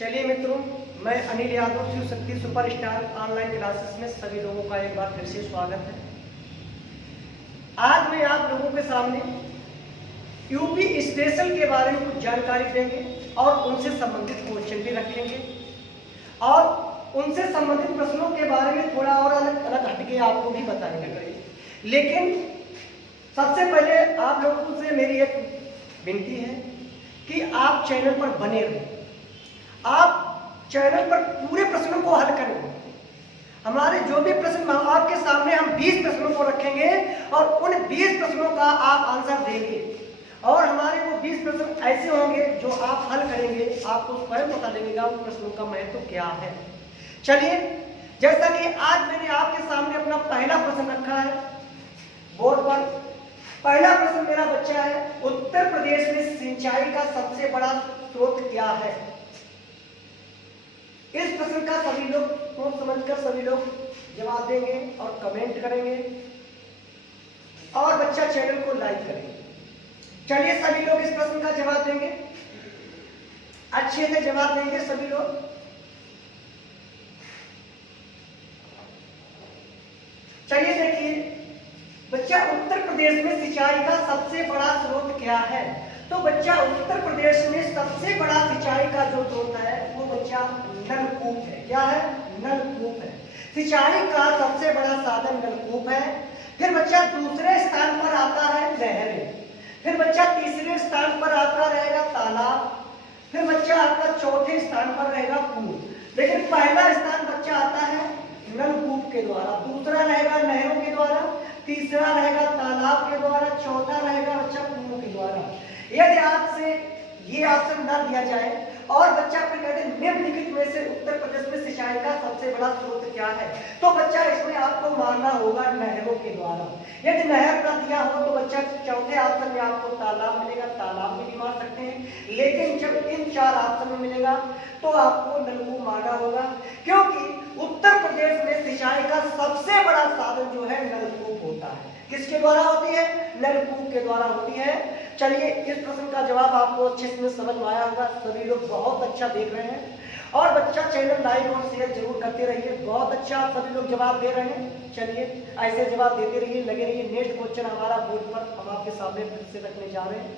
चलिए मित्रों, मैं Anil Yadav Shiv Shakti superstar online classes में सभी लोगों का एक बार फिर से स्वागत है। आज मैं आप लोगों के सामने यूपी स्पेशल के बारे में कुछ जानकारी देंगे और उनसे संबंधित क्वेश्चन भी रखेंगे और उनसे संबंधित प्रश्नों के बारे में थोड़ा और अलग अलग हटके आपको भी बताएंगे। लेकिन सबसे पहले आप लोगों से मेरी एक विनती है कि आप चैनल पर बने रहें। आप चैनल पर पूरे प्रश्नों को हल करें। हमारे जो भी प्रश्न आपके सामने हम 20 प्रश्नों को रखेंगे और उन 20 प्रश्नों का आप आंसर देंगे और हमारे वो 20 प्रश्न ऐसे होंगे जो आप हल करेंगे, आपको स्वयं पता लगेगा उन प्रश्नों का महत्व क्या है। चलिए, जैसा कि आज मैंने आपके सामने अपना पहला प्रश्न रखा है बोर्ड पर। पहला प्रश्न मेरा बच्चा है, उत्तर प्रदेश में सिंचाई का सबसे बड़ा स्रोत क्या है? इस प्रश्न का सभी लोग सोच समझकर सभी लोग जवाब देंगे और कमेंट करेंगे और बच्चा चैनल को लाइक करेंगे। चलिए, सभी लोग इस प्रश्न का जवाब देंगे, अच्छे से जवाब देंगे सभी लोग। चलिए देखिए बच्चा, उत्तर प्रदेश में सिंचाई का सबसे बड़ा स्रोत क्या है? तो बच्चा, उत्तर प्रदेश में सबसे बड़ा सिंचाई का जो स्रोत है वो बच्चा नलकूप है। क्या है? नलकूप है। सिंचाई का सबसे बड़ा साधन नलकूप है। फिर बच्चा दूसरे स्थान पर आता है नहरें। फिर बच्चा तीसरे स्थान पर आता रहेगा तालाब। फिर बच्चा आपका चौथे स्थान पर रहेगा कुआं। लेकिन पहला स्थान बच्चा आता है नलकूप के द्वारा, दूसरा रहेगा नहरों के द्वारा, तीसरा रहेगा तालाब के द्वारा, चौथा रहेगा बच्चा कुओं के द्वारा। यदि आपसे ये ऑप्शन न दिया जाए और बच्चा फिर कहते निम्नलिखित में से उत्तर प्रदेश में सिंचाई का सबसे बड़ा स्रोत क्या है, तो बच्चा इसमें आपको मानना होगा नहरों के द्वारा। यदि नहर का दिया हो तो बच्चा चौथे ऑप्शन में आपको तालाब मिलेगा, तालाब में भी मार सकते हैं। लेकिन जब इन चार ऑप्शन में मिलेगा तो आपको नलकूप मारना होगा, क्योंकि उत्तर प्रदेश में सिंचाई का सबसे बड़ा साधन जो है नलकूप होता है। किसके द्वारा होती है? नलकूप के द्वारा होती है। चलिए, इस प्रश्न का जवाब आपको अच्छे से समझ में आया होगा। सभी लोग बहुत अच्छा देख रहे हैं और बच्चा चैनल लाइक और शेयर जरूर करते रहिए। बहुत अच्छा आप सभी लोग जवाब दे रहे हैं। चलिए, ऐसे जवाब देते रहिए, लगे रहिए। नेक्स्ट क्वेश्चन हमारा बोर्ड पर हम आपके सामने फिर से रखने जा रहे हैं।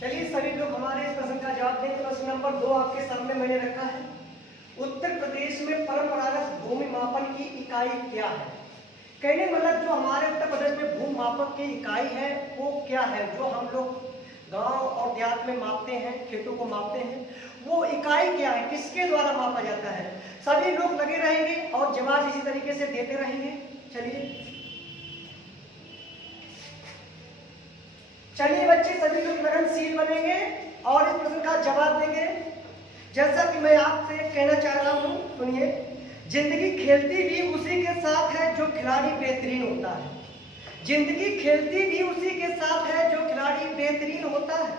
चलिए सभी लोग हमारे इस प्रश्न का जवाब देंगे। प्रश्न नंबर 2 आपके सामने मैंने रखा है, उत्तर प्रदेश में परंपरागत भूमि मापन की इकाई क्या है? कहने मतलब जो हमारे उत्तर प्रदेश में भूमि मापक की इकाई है वो क्या है? जो हम लोग गांव और देहात में मापते हैं, खेतों को मापते हैं, वो इकाई क्या है? किसके द्वारा मापा जाता है? सभी लोग लगे रहेंगे और जवाब इसी तरीके से देते रहेंगे। चलिए बच्चे, सभी लोग लगनशील बनेंगे और इस प्रश्न का जवाब देंगे। जैसा कि मैं आपसे कहना चाह रहा हूं, सुनिए। जिंदगी खेलती भी उसी के साथ है जो खिलाड़ी बेहतरीन होता है। जिंदगी खेलती भी उसी के साथ है जो खिलाड़ी बेहतरीन होता है।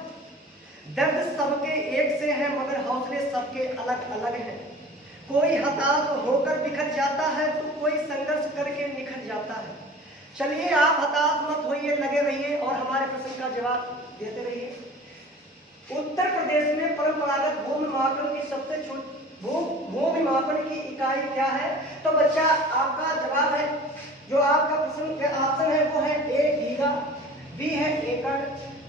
दर्द सबके एक से है मगर हौसले सबके अलग अलग हैं। कोई हताश होकर बिखर जाता है तो कोई संघर्ष करके निखर जाता है। चलिए, आप हताश मत होइए, लगे रहिए और हमारे प्रश्न का जवाब देते रहिए। उत्तर प्रदेश में परंपरागत भूमि मापन की सबसे छोटी भूमि मापन की इकाई क्या है? तो बच्चा आपका जवाब है, जो आपका प्रश्न का ऑप्शन है वो है ए बीघा, बी है एकड़,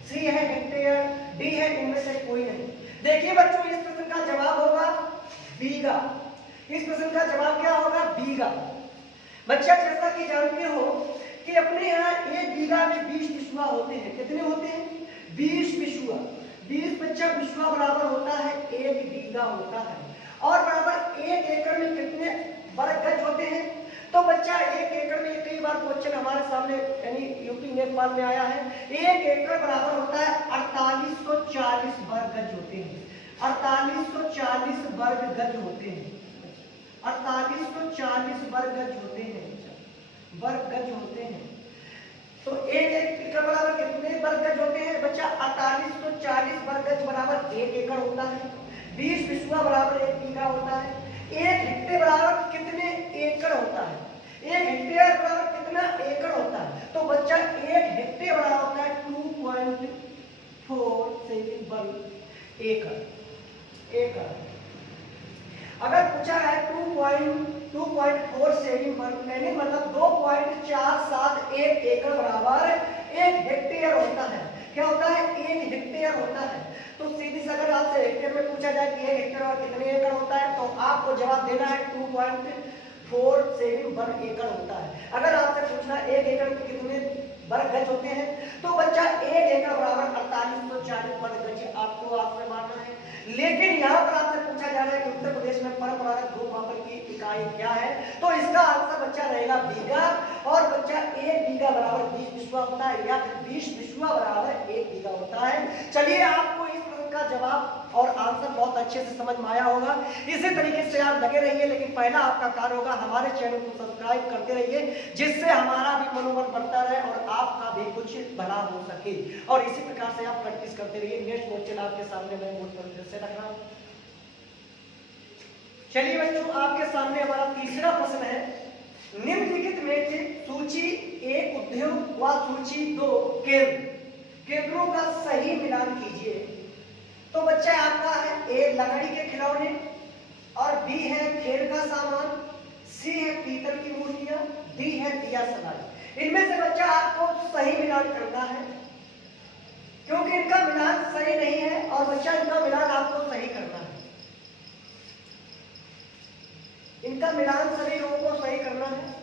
सी है हेक्टेयर, डी है इनमें से कोई नहीं। देखिए बच्चों, इस प्रश्न का जवाब होगा बीघा। इस प्रश्न का जवाब क्या होगा? बीघा। बच्चा, जैसा कि जानते हो कि अपने यहाँ एक बीघा में 20 बिस्वा होते हैं। कितने होते हैं? 20 बिस्वा। 20 बच्चा बिस्वा बराबर होता है 1 बीघा होता है। और बराबर 1 एकड़ में कितने वर्ग गज होते हैं? तो बच्चा 1 एकड़ में कई बार क्वेश्चन हमारे सामने यानी यूपी नेपाल में आया है। 1 एकड़ बराबर होता है 4840 वर्ग गज होते हैं। 4840 वर्ग गज होते हैं। 4840 वर्ग गज होते हैं, वर्ग गज होते हैं। तो 1 एकड़ बराबर कितने वर्ग गज होते हैं? बच्चा 4840 वर्ग गज बराबर 1 एकड़ होता है। 20 बिस्वा बराबर 1 बीघा होता है। 1 हेक्टेयर बराबर कितने एकड़ होता है? 1 हेक्टेयर बराबर कितना एकड़ होता है? तो बच्चा 1 हेक्टेयर बराबर होता है 2.47 एकड़। एकड़। अगर पूछा है 2.47 यानी मतलब 2.471 एकड़ बराबर 1 हेक्टेयर होता है। क्या होता है? 1 हेक्टेयर होता है। तो सीधी से अगर आपसे हेक्टेयर में पूछा जाए कि 1 हेक्टेयर और कितने एकड़ होता है, तो आपको जवाब देना है 2.47 वर्ग एकड़ होता है। अगर आपसे पूछना 1 एकड़ के कितने वर्ग गज होते हैं, तो बच्चा 1 एकड़ बराबर 4840 वर्ग गज आपको आपसे मानना है। लेकिन यहाँ पर आपसे पूछा जा रहा है कि उत्तर प्रदेश में परंपरागत भू मापन की इकाई क्या है, तो इसका आंसर बच्चा रहेगा बीघा। और बच्चा 1 बीघा बराबर 20 बिस्वा होता है, या फिर 20 बिस्वा बराबर 1 बीघा होता है। चलिए, आपको इस प्रश्न का जवाब और आंसर बहुत अच्छे से समझ में आया होगा। इसी तरीके से आप लगे रहिए, लेकिन पहला आपका कार्य होगा हमारे चैनल को सब्सक्राइब करते रहिए, जिससे हमारा भी मनोबल बढ़ता रहे और आपका भी कुछ भला हो सके। और इसी प्रकार से आप प्रैक्टिस करते रहिए। नेक्स्ट क्वेश्चन आपके सामने मैं बोर्ड पर फिर से रख रहा हूं। चलिए बच्चों, आपके सामने हमारा तीसरा प्रश्न है। निम्नलिखित में से सूची 1 उद्योग व सूची 2 केंद्रों का सही मिलान कीजिए। तो बच्चा आपका है ए लकड़ी के खिलौने, और बी है खेल का सामान, सी है पीतल की मूर्तियां, डी है दिया सलाई। इनमें से बच्चा आपको सही मिलान करना है, क्योंकि इनका मिलान सही नहीं है, और बच्चा इनका मिलान आपको सही करना है। इनका मिलान सभी लोगों को सही करना है।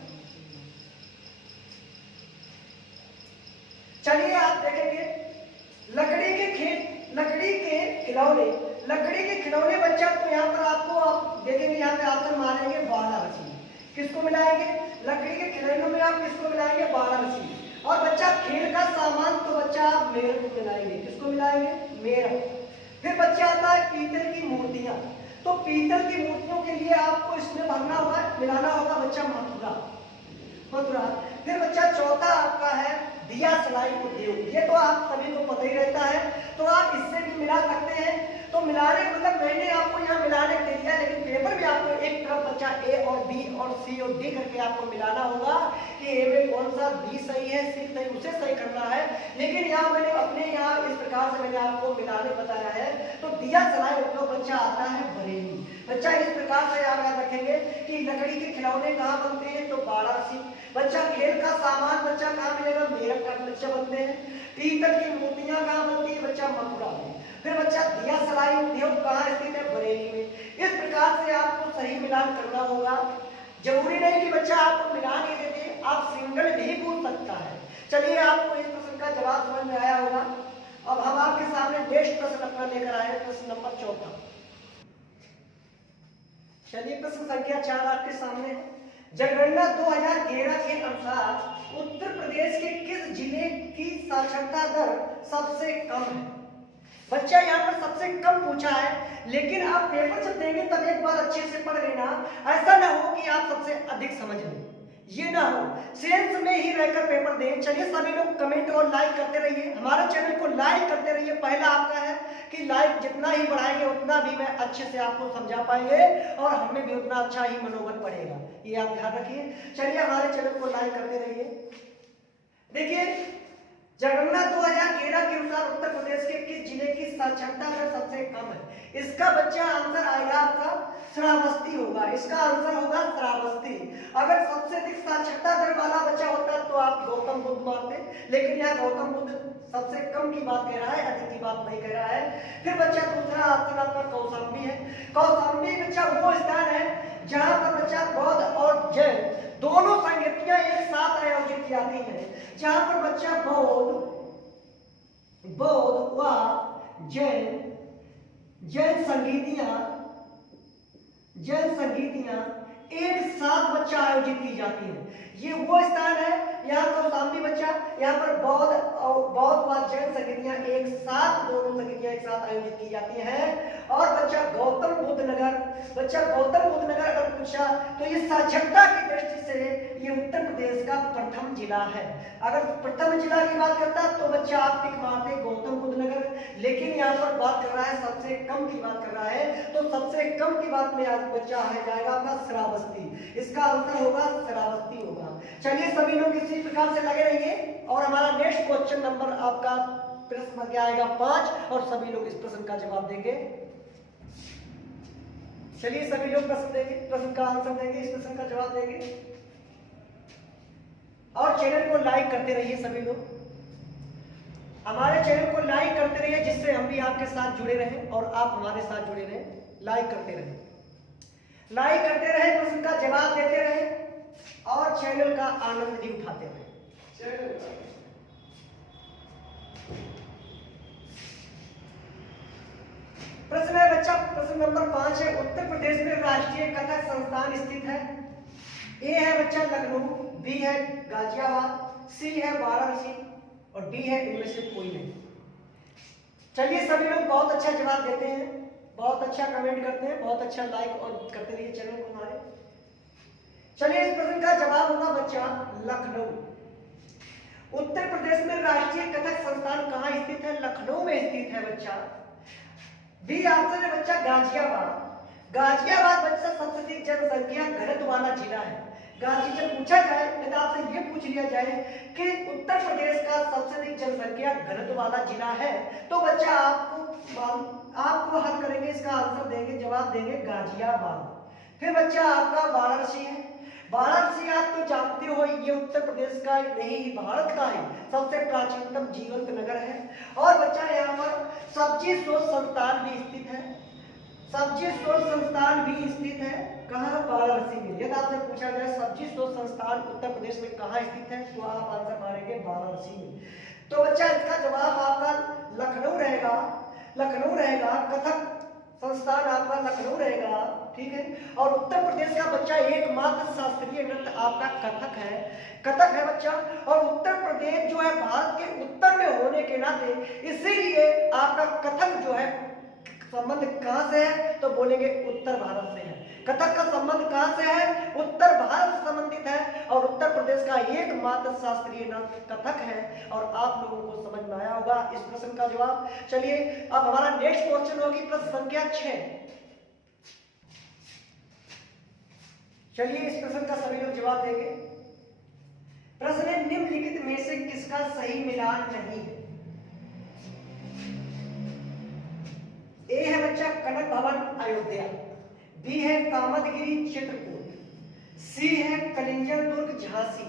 चलिए, आप देखेंगे लकड़ी के खिलौने बच्चा, तो यहाँ पर आपको आप देखेंगे, यहाँ पे ऑप्शन मारेंगे वाराणसी। किसको मिलाएंगे? लकड़ी के खिलौनों में आप किसको मिलाएंगे? वाराणसी। और बच्चा खेल का सामान, तो बच्चा आप मेरठ को मिलाएंगे। किसको मिलाएंगे? मेरठ। फिर बच्चा आता है पीतल की मूर्तियां, तो पीतल की मूर्तियों के लिए आपको इसमें भरना होगा, मिलाना होगा बच्चा मथुरा। फिर बच्चा चौथा आपका है दिया सलाई उद्योग। ये तो आप सभी को पता ही रहता है, तो आप इससे भी मिला सकते हैं। तो मिलाने मतलब मैंने आपको यहाँ मिलाने दे दिया, लेकिन पेपर में आपको एक तरफ बच्चा ए और बी और सी और डी करके आपको मिलाना होगा कि ए में कौन सा, बी सही है, सी सही, उसे सही करना है। लेकिन यहाँ मैंने अपने यहाँ इस प्रकार से मैंने आपको मिलाने बताया है। तो दिया सलाई उद्योग बच्चा आता है बरेली। बच्चा इस प्रकार से आप याद रखेंगे कि लकड़ी के खिलौने कहाँ बनते हैं? तो वाराणसी। बच्चा खेल का सामान बच्चा कहाँ मिलेगा? मेरठ का बच्चा बनते हैं। पीतल की मूर्तियां कहाँ बनती है? बच्चा मथुरा में। फिर बच्चा दिया सलाई उद्योग कहाँ स्थित है? बरेली में। इस प्रकार से आपको सही मिलान करना होगा। जरूरी नहीं कि बच्चा आपको मिलान ही देते, आप सिंगल भी पूछ सकता है। चलिए, आपको इस प्रश्न का जवाब समझ में आया होगा। अब हम आपके सामने नेक्स्ट प्रश्न अपना लेकर आए, प्रश्न नंबर 14। चलिए, प्रश्न संख्या 4 आपके सामने है। जनगणना 2013 के अनुसार उत्तर प्रदेश के किस जिले की साक्षरता दर सबसे कम है? बच्चा यहाँ पर सबसे कम पूछा है, लेकिन आप पेपर जब देंगे तब एक बार अच्छे से पढ़ लेना। ऐसा ना हो कि आप सबसे अधिक समझ लें, ये ना हो, सेंस में ही रहकर पेपर दें। चलिए, सभी लोग कमेंट और लाइक करते रहिए, हमारे चैनल को लाइक करते रहिए। पहला आपका है कि लाइक जितना ही बढ़ाएंगे उतना भी मैं अच्छे से आपको समझा पाएंगे, और हमें भी उतना अच्छा ही मनोबल बढ़ेगा, ये आप ध्यान रखिए। चलिए, हमारे चैनल को लाइक करते रहिए। देखिए, जनगणना 2013 के अनुसार उत्तर प्रदेश के किस जिले की साक्षरता दर सबसे कम है? इसका बच्चा आंसर आएगा आपका श्रावस्ती होगा। इसका आंसर होगा श्रावस्ती। अगर सबसे अधिक साक्षरता दर वाला बच्चा होता तो आप गौतम बुद्ध मानते, लेकिन यहाँ गौतम बुद्ध सबसे कम की बात कह रहा है, अधिक की बात नहीं कह रहा है। फिर बच्चा दूसरा आंसर आपका कौशाम्बी है। कौशाम्बी बच्चा वो स्थान है जहां पर बच्चा बौद्ध और जैन दोनों संगतियां एक साथ आयोजित की जाती हैं, जहां पर बच्चा बौद्ध व जैन संगीतियां एक साथ बच्चा आयोजित की जाती है। ये वो स्थान है, यहाँ कौशाम्बी बच्चा, यहाँ पर बौद्ध व जैन संगीतियां एक साथ, दोनों संगीतियां एक साथ आयोजित की जाती हैं। और बच्चा गौतम बुद्ध नगर अगर पूछा तो ये साक्षरता की दृष्टि से ये उत्तर प्रदेश का प्रथम जिला है। अगर प्रथम जिला की बात करता तो बच्चा आप टिक मारते गौतम बुद्ध नगर, लेकिन यहाँ पर बात कर रहा है सबसे कम की बात कर रहा है, तो सबसे कम की बात में आज बच्चा आ जाएगा आपका श्रावस्ती। इसका आंसर होगा श्रावस्ती होगा। चलिए, सभी लोग इसी प्रकार से लगे रहिए, और हमारा नेक्स्ट क्वेश्चन नंबर आपका प्रश्न क्या आएगा 5, और सभी लोग इस प्रश्न का जवाब देंगे। चलिए सभी लोग प्रश्न देंगे, प्रश्न का आंसर देंगे, इस प्रश्न का जवाब देंगे और चैनल को लाइक करते रहिए। सभी लोग हमारे चैनल को लाइक करते रहिए जिससे हम भी आपके साथ जुड़े रहें और आप हमारे साथ जुड़े रहें। लाइक करते रहें, लाइक करते रहे, प्रश्न का जवाब देते रहे और चैनल का आनंद भी उठाते रहे। प्रश्न है बच्चा, प्रश्न नंबर 5 है, उत्तर प्रदेश में राष्ट्रीय कथक संस्थान स्थित है। ए है बच्चा लखनऊ, बी है गाजियाबाद, सी है वाराणसी और डी है इनमें से कोई नहीं। चलिए सभी लोग बहुत अच्छा जवाब देते हैं, बहुत अच्छा कमेंट करते हैं, बहुत अच्छा लाइक और करते रहिए चैनल को हमारे। चलिए इस प्रश्न का जवाब होगा बच्चा लखनऊ। उत्तर प्रदेश में राष्ट्रीय कथक संस्थान कहाँ स्थित है? लखनऊ में स्थित है बच्चा। बी ऑप्शन है बच्चा गाजियाबाद। गाजियाबाद बच्चा सबसे अधिक जनसंख्या घनत्व वाला जिला है। गाजी जब पूछा जाए तो आपसे ये पूछ लिया जाए कि उत्तर प्रदेश का सबसे अधिक जनसंख्या घनत्व वाला जिला है तो बच्चा आपको हल करेंगे, इसका आंसर देंगे, जवाब देंगे गाजियाबाद। फिर बच्चा आपका वाराणसी है। वाराणसी आप तो जानते हो ये उत्तर प्रदेश का नहीं भारत का ही सबसे प्राचीनतम जीवंत नगर है। और बच्चा यहाँ पर सब्जी शोध संस्थान भी स्थित है। सब्जी शोध संस्थान भी स्थित है कहाँ? वाराणसी में। यदि आपसे पूछा जाए सब्जी शोध संस्थान उत्तर प्रदेश में कहाँ स्थित है तो आप आंसर मारेंगे वाराणसी में। तो बच्चा इसका जवाब आपका लखनऊ रहेगा, लखनऊ रहेगा। कथक संस्थान आपका लखनऊ रहेगा, ठीक है। और उत्तर प्रदेश का बच्चा एकमात्र शास्त्रीय नृत्य आपका कथक है, कथक है बच्चा। और उत्तर प्रदेश जो है भारत के उत्तर में होने के नाते इसीलिए आपका कथक जो है संबंध कहां से है तो बोलेंगे उत्तर भारत से है। कथक का संबंध कहां से है? उत्तर भारत से संबंधित है और उत्तर प्रदेश का एकमात्र शास्त्रीय नृत्य कथक है। और आप लोगों को समझ में आया होगा इस प्रश्न का जवाब। चलिए अब हमारा नेक्स्ट क्वेश्चन होगी प्रश्न संख्या 6। चलिए इस प्रश्न का सभी लोग जवाब देंगे। प्रश्न है निम्नलिखित में से किसका सही मिलान नहीं है? ए है बच्चा कनक भवन अयोध्या, बी है कामदगिरी चित्रकूट, सी है कलिंजर दुर्ग झांसी,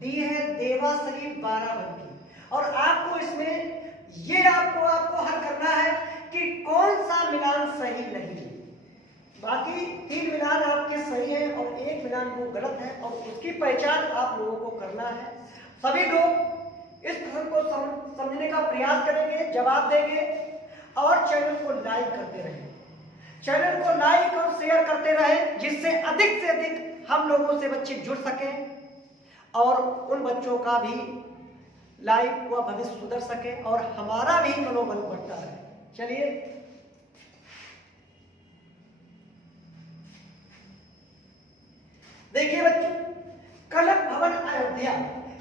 डी है देवा शरीफ बाराबंकी। और आपको इसमें ये आपको हल करना है कि कौन सा मिलान सही नहीं है। बाकी 3 मिलान आपके सही हैं और 1 मिलान वो गलत है और उसकी पहचान आप लोगों को करना है। सभी लोग इस प्रश्न को समझने का प्रयास करेंगे, जवाब देंगे और चैनल को लाइक करते रहें। चैनल को लाइक और शेयर करते रहें जिससे अधिक से अधिक हम लोगों से बच्चे जुड़ सकें और उन बच्चों का भी लाइफ व भविष्य सुधर सके और हमारा भी मनोबल बढ़ता रहे। चलिए देखिए बच्चों, कनक भवन अयोध्या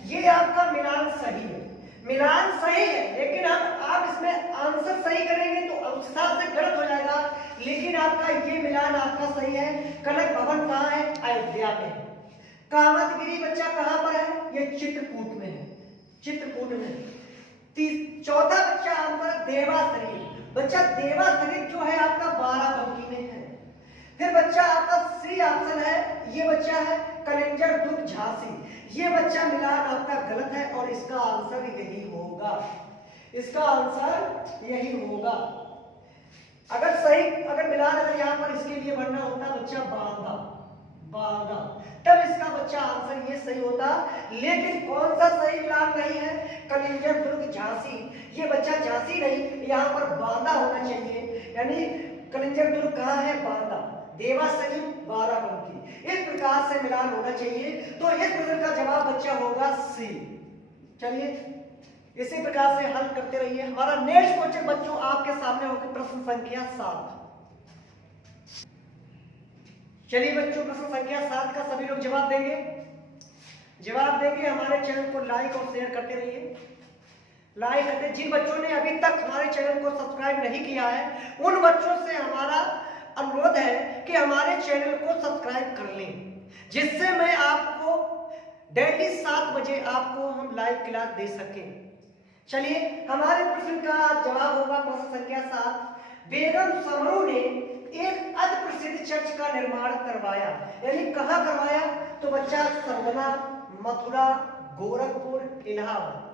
ये आपका मिलान सही है, मिलान सही है। लेकिन आप इसमें आंसर सही करेंगे तो उस हिसाब से गलत हो जाएगा। लेकिन आपका ये मिलान आपका सही है। कनक भवन कहाँ है? अयोध्या में। कामदगिरी बच्चा कहाँ पर है? ये चित्रकूट में है, चित्रकूट में। चौथा बच्चा आपका देवा शरीफ। बच्चा देवा शरीफ जो है आपका बाराबंकी में है। फिर बच्चा आपका सी ऑप्शन है, ये बच्चा है कलिंजर दुर्ग झांसी। ये बच्चा मिलान आपका गलत है और इसका आंसर यही होगा, इसका आंसर यही होगा। अगर मिलान यहाँ पर इसके लिए बनना होता बच्चा बांदा, तब इसका बच्चा आंसर ये सही होता। लेकिन कौन सा सही मिलान नहीं है? कलिंजर दुर्ग झांसी। ये बच्चा झांसी नहीं, यहाँ पर बांदा होना चाहिए। यानी कलिंजर दुर्ग कहाँ है? बांदा। देवा शरीफ बाराबंकी। इस प्रकार से मिलान होना चाहिए। तो इस प्रश्न का जवाब बच्चा होगा सी। चलिए इसी प्रकार से हल करते रहिए। हमारा नेक्स्ट क्वेश्चन बच्चों आपके सामने होगा प्रश्न संख्या 7। चलिए बच्चों प्रश्न संख्या 7 का सभी लोग जवाब देंगे, हमारे चैनल को लाइक और शेयर करते रहिए। लाइक करते, जिन बच्चों ने अभी तक हमारे चैनल को सब्सक्राइब नहीं किया है उन बच्चों से हमारा अनुरोध है कि हमारे चैनल को सब्सक्राइब कर लें, जिससे मैं आपको डेली 7 बजे आपको हम लाइव क्लास दे सकें। चलिए हमारे प्रश्न का जवाब होगा प्रश्न संख्या 7। बेगम समरू ने एक अति प्रसिद्ध चर्च का निर्माण करवाया। यानी कहाँ करवाया? तो बच्चा सरगना, मथुरा, गोरखपुर, इलाहाबाद।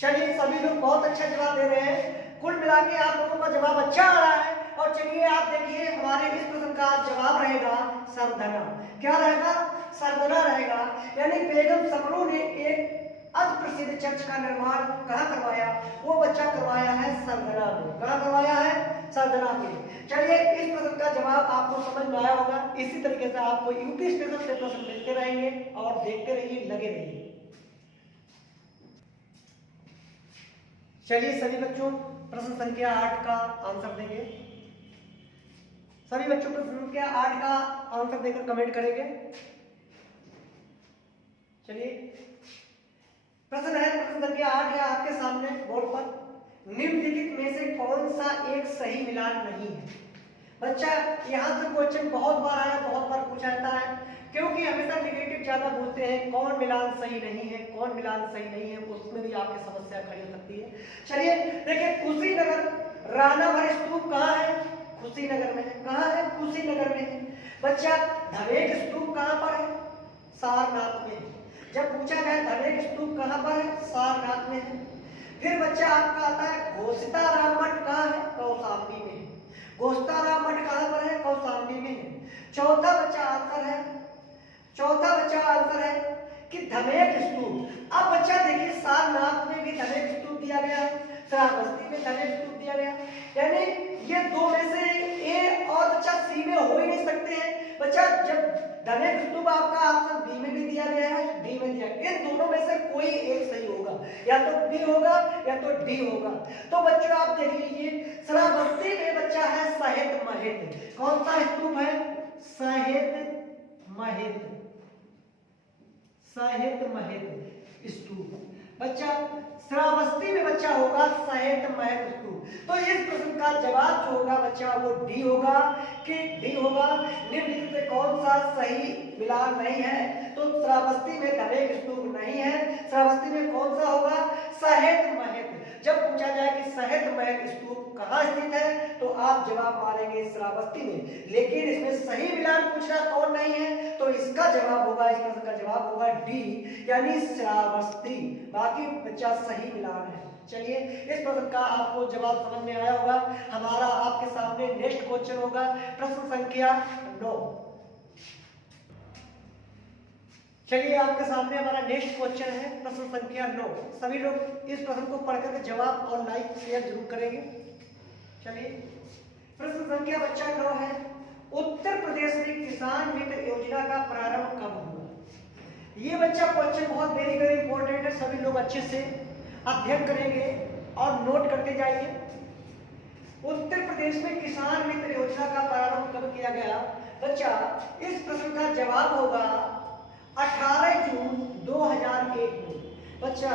चलिए सभी लोग बहुत अच्छा जवाब दे रहे हैं। कुल मिला के आप लोगों का जवाब अच्छा आ रहा है। और चलिए आप देखिए हमारे इस प्रश्न का जवाब रहेगा सरदना। क्या रहेगा? सरदना रहेगा। यानी बेगम समरू ने एक अति प्रसिद्ध चर्च का निर्माण कहाँ करवाया? वो बच्चा करवाया है सरदना में। कहाँ करवाया है? सरदना में। चलिए इस प्रश्न का जवाब आपको समझ में आया होगा। इसी तरीके से आपको यूपी स्टेशन से प्रश्न मिलते रहेंगे और देखते रहिए, लगे रहिए। चलिए सभी बच्चों प्रश्न संख्या 8 का आंसर देंगे। सभी बच्चों प्रश्न संख्या 8 का आंसर देकर कमेंट करेंगे। चलिए प्रश्न है, प्रश्न संख्या 8 है आपके सामने बोर्ड पर। निम्नलिखित में से कौन सा एक सही मिलान नहीं है? बच्चा यहाँ से क्वेश्चन बहुत बार आया, बहुत बार पूछा जाता है, क्योंकि हमेशा नेगेटिव ज्यादा बोलते हैं। कौन मिलान सही नहीं है, कौन मिलान सही नहीं है, उसमें भी आपकी समस्या खड़ी हो सकती है। चलिए देखिए, कुशीनगर राणाभर स्तूप कहाँ है? कुशीनगर में है। कहाँ है? कुशीनगर में है। बच्चा धवेक स्तूप कहाँ पर है? सारनाथ में है। जब पूछा जाए धवेक स्तूप कहाँ पर है? सारनाथ में है। फिर बच्चा आपका आता है घोषिताराम मठ कहाँ है? कौशाम्बी में है। घोषिताराम मठ कहाँ पर है? कौशाम्बी में है। चौथा बच्चा आंसर है कि धवेक स्तूप। अब बच्चा देखिए सारनाथ में भी धवेक स्तूप दिया गया है, श्रावस्ती में धवेक स्तूप दिया गया। यानी ये दो में से ए और बच्चा सी में हो ही नहीं सकते हैं। बच्चा जब धवेक स्तूप आपका ऑप्शन बी में भी दिया गया है, डी में दिया गया, इन दोनों में से कोई एक सही होगा, या तो बी होगा या तो डी होगा। तो बच्चों आप देख लीजिए, श्रावस्ती में बच्चा है सहित महित। कौन सा स्तूप है? सहित महित। सहित महित स्तूप। बच्चा श्रावस्ती में बच्चा होगा सहित महित स्तूप। तो इस प्रश्न का जवाब जो होगा बच्चा वो डी होगा कि डी होगा। निम्नलिखित में कौन सा सही मिलान नहीं है? तो श्रावस्ती में धवेक स्तूप नहीं है। श्रावस्ती में कौन सा होगा? सहित महित। जब पूछा जाए कि सहित महित स्तूप कहाँ स्थित है, तो आप जवाब मारेंगे श्रावस्ती में। लेकिन इसमें सही मिलान पूछना कौन नहीं है, तो इसका जवाब होगा, इस प्रश्न का जवाब होगा डी, यानी श्रावस्ती। बाकी बच्चा सही मिलान है। चलिए इस प्रश्न का आपको जवाब समझ में आया होगा। हमारा आपके सामने नेक्स्ट क्वेश्चन होगा प्रश्न संख्या 9। चलिए आपके सामने हमारा नेक्स्ट क्वेश्चन है प्रश्न संख्या 9। सभी लोग इस प्रश्न को पढ़कर के जवाब और लाइक शेयर जरूर करेंगे। चलिए प्रश्न संख्या बच्चा 9 है, उत्तर प्रदेश में किसान मित्र योजना का प्रारंभ कब हुआ? ये बच्चा क्वेश्चन बहुत वेरी वेरी इंपॉर्टेंट है। सभी लोग अच्छे से अध्ययन करेंगे और नोट करते जाइए। उत्तर प्रदेश में किसान मित्र योजना का प्रारंभ कब किया गया? बच्चा इस प्रश्न का जवाब होगा 18 जून 2001 में। बच्चा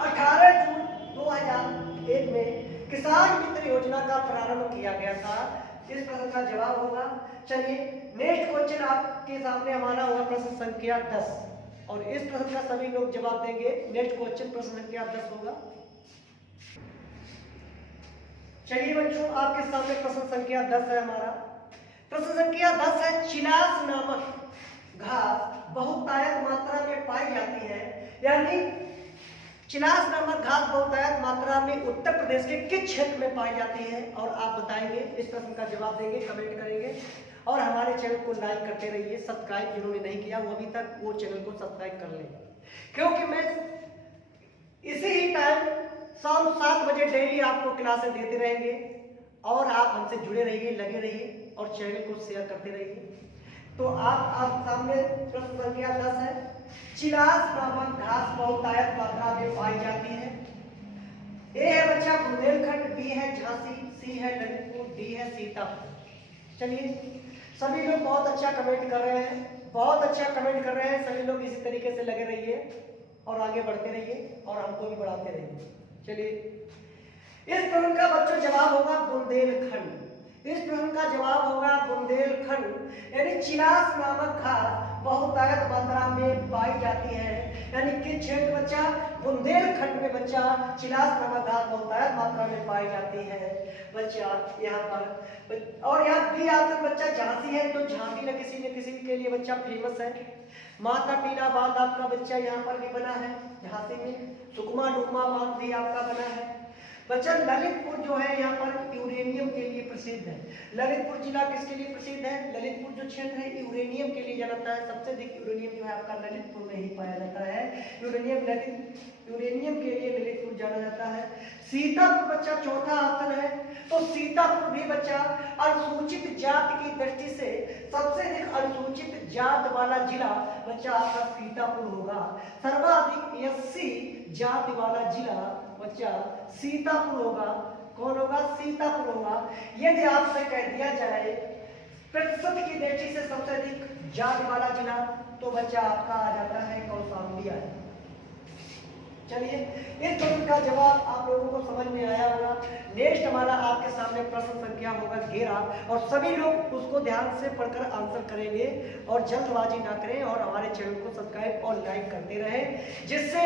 18 जून 2001 में किसान मित्र योजना का प्रारंभ किया गया था। इस प्रश्न का जवाब होगा। चलिए नेक्स्ट क्वेश्चन आपके सामने हमारा होगा प्रश्न संख्या 10, और इस प्रश्न का सभी लोग जवाब देंगे। नेक्स्ट क्वेश्चन प्रश्न संख्या 10 होगा। चलिए बच्चों आपके सामने प्रश्न संख्या 10 है हमारा। प्रश्न संख्या 10 है, चिलास नामक घास बहुतायत मात्रा में पाई जाती है। यानी चिलास नामक घास बहुतायत मात्रा में उत्तर प्रदेश के किस क्षेत्र में पाई जाती है? और आप बताएंगे, इस प्रश्न का जवाब देंगे, कमेंट करेंगे और हमारे चैनल को लाइक करते रहिए। सब्सक्राइब जिन्होंने नहीं किया वो अभी तक वो चैनल को सब्सक्राइब कर लें, क्योंकि मैं इसी ही टाइम शाम 7 बजे डेली आपको क्लासेस देते रहेंगे और आप हमसे जुड़े रहिए, लगे रहिए और चैनल को शेयर करते रहिए। तो आप सामने प्रश्न संख्या 10 है, चिलास नामक घास बहुतायत मात्रा में पाई जाती है। ए है बच्चा बुंदेलखंड, बी है झांसी, सी है ललितपुर, डी है सीतापुर। चलिए सभी लोग बहुत अच्छा कमेंट कर रहे हैं, बहुत अच्छा कमेंट कर रहे हैं। सभी लोग इसी तरीके से लगे रहिए और आगे बढ़ते रहिए और हमको भी बढ़ाते रहिए। चलिए इस प्रश्न का बच्चों जवाब होगा बुंदेलखंड। इस प्रश्न का जवाब होगा बुंदेलखंड। यानी चिलास नामक घास बहुतायत मात्रा में पाई जाती है। यानी कि क्षेत्र बच्चा बुंदेलखंड में बच्चा चिलास नामक धात बहुतायत मात्रा में पाई जाती है बच्चा यहाँ पर। और यहाँ भी आता बच्चा झांसी है, तो झांसी न किसी के लिए बच्चा फेमस है। माता टीला बांध आपका बच्चा यहाँ पर भी बना है झांसी में। सुकमा डुकमा बांध भी आपका बना है बच्चा। ललितपुर जो है यहाँ पर यूरेनियम के लिए प्रसिद्ध है। ललितपुर जिला किसके लिए प्रसिद्ध है? ललितपुर जो क्षेत्र है यूरेनियम के लिए जाना है। सबसे अधिक यूरेनियम जो है आपका ललितपुर में ही पाया जाता है। यूरेनियम के लिए ललितपुर जाना जाता है। सीतापुर बच्चा चौथा आसन है, तो सीतापुर भी बच्चा अनुसूचित जाति की दृष्टि से सबसे अधिक अनुसूचित जात वाला जिला बच्चा आपका सीतापुर होगा। सर्वाधिक एससी जाति वाला जिला बच्चा सीतापुर होगा। कौन होगा? सीतापुर होगा। यदि आपसे कह दिया जाए प्रतिशत की दृष्टि से सबसे अधिक जाति वाला जिला, तो बच्चा आपका आ जाता है कौशाम्बिया। चलिए, इस प्रश्न का जवाब आप लोगों को समझ में आया होगा। नेक्स्ट हमारा आपके सामने प्रश्न संख्या होगा 13, और सभी लोग उसको ध्यान से पढ़कर आंसर करेंगे और जल्दबाजी ना करें, और हमारे चैनल को सब्सक्राइब और लाइक करते रहें, जिससे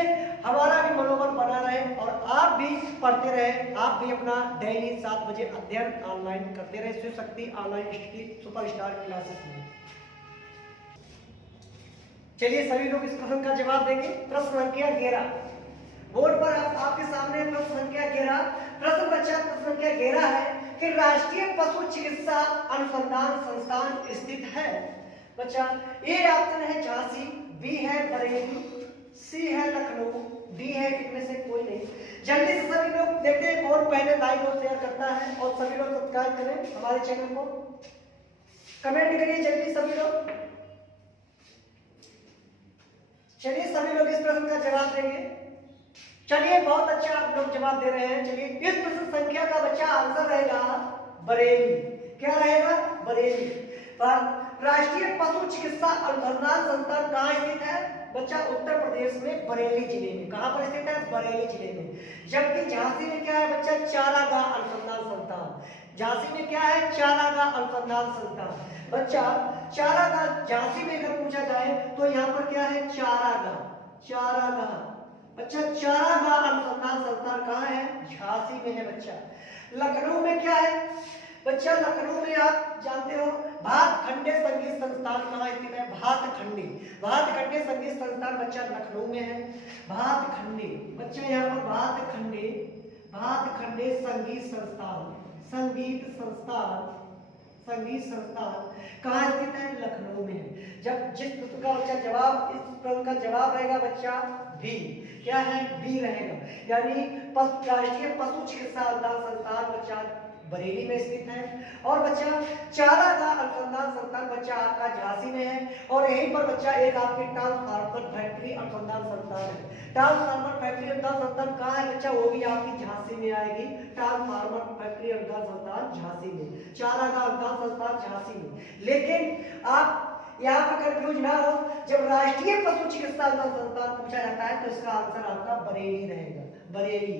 हमारा भी मनोबल बना रहे और आप भी पढ़ते रहे। आप भी अपना डेली 7 बजे अध्ययन ऑनलाइन करते रहे Shiv Shakti online institute superstar classes में। चलिए, सभी लोग इस प्रश्न का जवाब देंगे। प्रश्न संख्या 13 बोर्ड पर आपके सामने प्रश्न संख्या 11। प्रश्न बच्चा प्रश्न संख्या 11 है कि राष्ट्रीय पशु चिकित्सा अनुसंधान संस्थान स्थित है बच्चा। ए ऑप्शन है झांसी, बी है बरेली, सी है लखनऊ, डी है इनमें से कोई नहीं। जल्दी से सभी लोग देखते हैं कौन पहले लाइक और शेयर करता है, और सभी लोग सब्सक्राइब करें हमारे चैनल को। कमेंट करिए जल्दी सभी लोग। चलिए, सभी लोग इस प्रश्न का जवाब देंगे। चलिए, बहुत अच्छा आप लोग जवाब दे रहे हैं। चलिए, इस प्रश्न संख्या का बच्चा आंसर रहेगा बरेली। क्या रहेगा? बरेली। राष्ट्रीय पशु चिकित्सा अनुसंधान संस्थान कहाँ स्थित है बच्चा? उत्तर प्रदेश में बरेली जिले में। कहाँ पर स्थित है? बरेली जिले में। जबकि झांसी में क्या है बच्चा? चारागाह अनुसंधान संस्थान। झांसी में क्या है? चारागाह अनुसंधान संस्थान बच्चा। चारागाह झांसी में अगर पूछा जाए तो यहाँ पर क्या है? चारागाह। चारागाह बच्चा, चारागाह अनुसंधान संस्थान कहाँ है? झांसी में है बच्चा। लखनऊ में क्या है बच्चा? लखनऊ में आप जानते हो भातखंडे संगीत संस्थान कहाँ स्थित है? भातखंडे संगीत संस्थान बच्चा लखनऊ में है। भातखंडे बच्चा, यहाँ पर भातखंडे संगीत संस्थान कहाँ स्थित है? लखनऊ में है। जब जिस प्रश्न का बच्चा जवाब, इस प्रश्न का जवाब रहेगा बच्चा बी। क्या है? बी रहेगा। यानी राष्ट्रीय पशु चिकित्सा अनुसंधान संस्थान बच्चा बरेली में स्थित है। और बच्चा चारागाह अनुसंधान संस्थान बच्चा आपका झांसी में है। और यहीं पर बच्चा एक आपकी ट्रांसफार्मर फैक्ट्री अनुसंधान संस्थान है। ट्रांसफार्मर फैक्ट्री अनुसंधान संस्थान कहाँ है बच्चा? वो भी आपकी झांसी में आएगी। ट्रांसफार्मर फैक्ट्री अनुसंधान संस्थान झांसी में, चारागाह अनुसंधान संस्थान झांसी में। लेकिन आप यहाँ पर कंफ्यूज ना हो, जब राष्ट्रीय पशु चिकित्सा अनुसंधान संस्थान पूछा जाता है तो इसका आंसर आपका बरेली रहेगा। बरेली,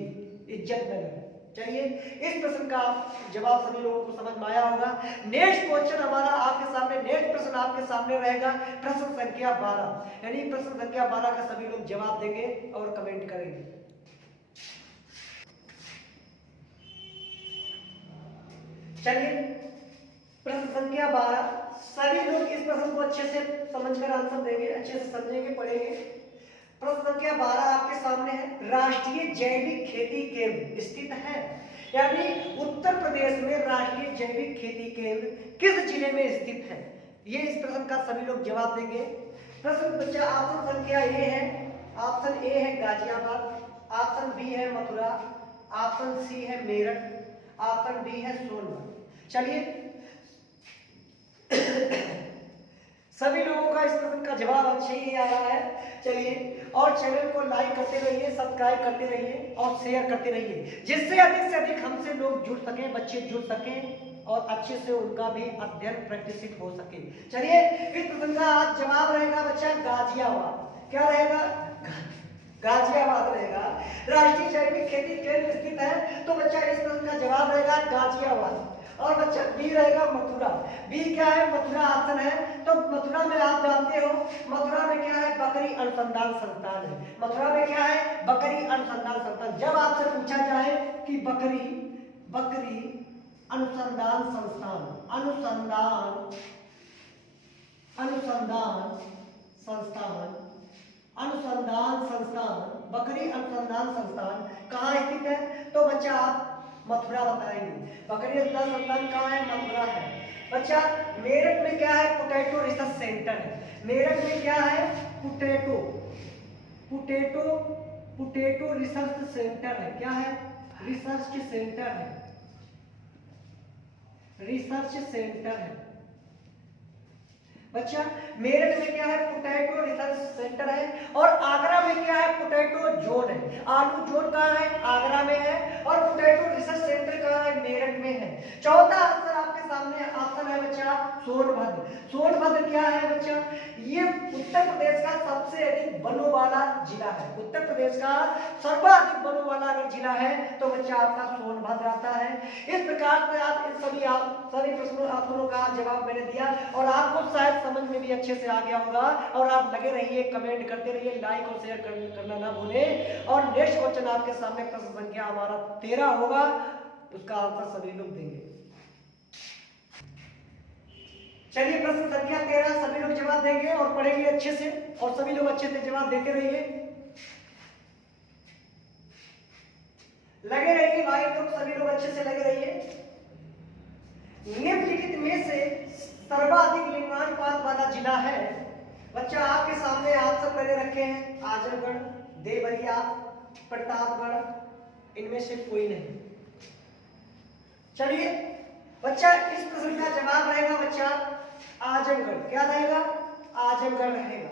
इज्जतनगर। चलिए, इस प्रश्न का जवाब सभी लोगों को समझ में आया होगा। नेक्स्ट क्वेश्चन हमारा आपके सामने, नेक्स्ट प्रश्न आपके सामने रहेगा प्रश्न संख्या 12। यानी प्रश्न संख्या 12 का सभी लोग जवाब देंगे और कमेंट करेंगे। चलिए, प्रश्न संख्या 12, सभी लोग इस प्रश्न को अच्छे से समझकर आंसर देंगे, अच्छे से समझेंगे, पढ़ेंगे। प्रश्न संख्या 12 आपके सामने है। राष्ट्रीय जैविक खेती केंद्र स्थित है, यानी उत्तर प्रदेश में राष्ट्रीय जैविक खेती केंद्र किस जिले में स्थित है? ये इस प्रश्न का सभी लोग जवाब देंगे। प्रश्न बच्चा ऑप्शन संख्या ए है। ऑप्शन ए है गाजियाबाद, ऑप्शन बी है मथुरा, ऑप्शन सी है मेरठ, ऑप्शन डी है सोनभद्र। चलिए, सभी लोगों का इस प्रश्न का जवाब अच्छे ही आ रहा है। चलिए, और चैनल को लाइक करते रहिए, सब्सक्राइब करते रहिए और शेयर करते रहिए, जिससे अधिक हमसे लोग जुड़ सकें, बच्चे जुड़ सकें और अच्छे से उनका भी अध्ययन प्रैक्टिस हो सके। चलिए, इस प्रश्न का आज जवाब रहेगा बच्चा गाजियाबाद। क्या रहेगा? गाजियाबाद रहेगा। राष्ट्रीय जैविक खेती केंद्र स्थित है, तो बच्चा इस प्रश्न का जवाब रहेगा गाजियाबाद। और बच्चा बी रहेगा मथुरा। बी क्या है? मथुरा आसन है। तो मथुरा में आप जानते हो मथुरा में क्या है? बकरी अनुसंधान संस्थान है। मथुरा में क्या है? बकरी अनुसंधान संस्थान। जब आपसे पूछा जाए कि बकरी अनुसंधान संस्थान, अनुसंधान संस्थान, बकरी अनुसंधान संस्थान कहाँ स्थित है? तो बच्चा आप मथुरा बताएंगे। बकरी अनुसंधान संस्थान कहाँ है? मथुरा है। बच्चा मेरठ में क्या है? पोटैटो रिसर्च सेंटर है। मेरठ में क्या है? पोटैटो रिसर्च सेंटर है। क्या है? रिसर्च सेंटर है। बच्चा मेरठ में क्या है? पोटैटो रिसर्च सेंटर है। और आगरा में क्या है? पोटैटो जोन है। आलू जोन कहाँ है? आगरा में है। और पोटैटो रिसर्च सेंटर कहाँ है? मेरठ में है। चौथा आंसर आपके सामने ऑप्शन है बच्चा सोनभद्र। सोनभद्र क्या है बच्चा? ये उत्तर प्रदेश का सबसे अधिक वनों वाला जिला है। उत्तर प्रदेश का सर्वाधिक वनों वाला अगर जिला है तो बच्चा आपका सोनभद्र आता है। इस प्रकार से आप इन सभी प्रश्नों का जवाब मैंने दिया और आपको शायद समझ में भी अच्छे से आ गया होगा। और आप लगे रहिए, कमेंट करते रहिए, लाइक और शेयर करना ना भूलें। और नेक्स्ट क्वेश्चन आपके सामने प्रश्न संख्या हमारा 13 होगा, उसका आंसर सभी लोग देंगे। चलिए प्रश्न संख्या 13 सभी लोग जवाब देंगे और पढ़ेंगे अच्छे से, और सभी लोग अच्छे से जवाब देते रहिए, लगे रहिए भाई लोग, सभी लोग अच्छे से लगे रहिए। निम्नलिखित में से सर्वाधिक लिंगानुपात वाला जिला है। बच्चा आपके सामने ऑप्शन मैंने रखे हैं आजमगढ़, देवरिया, प्रतापगढ़, इनमें से कोई नहीं। चलिए बच्चा इस प्रश्न का जवाब रहेगा बच्चा आजमगढ़। क्या रहेगा? आजमगढ़ रहेगा।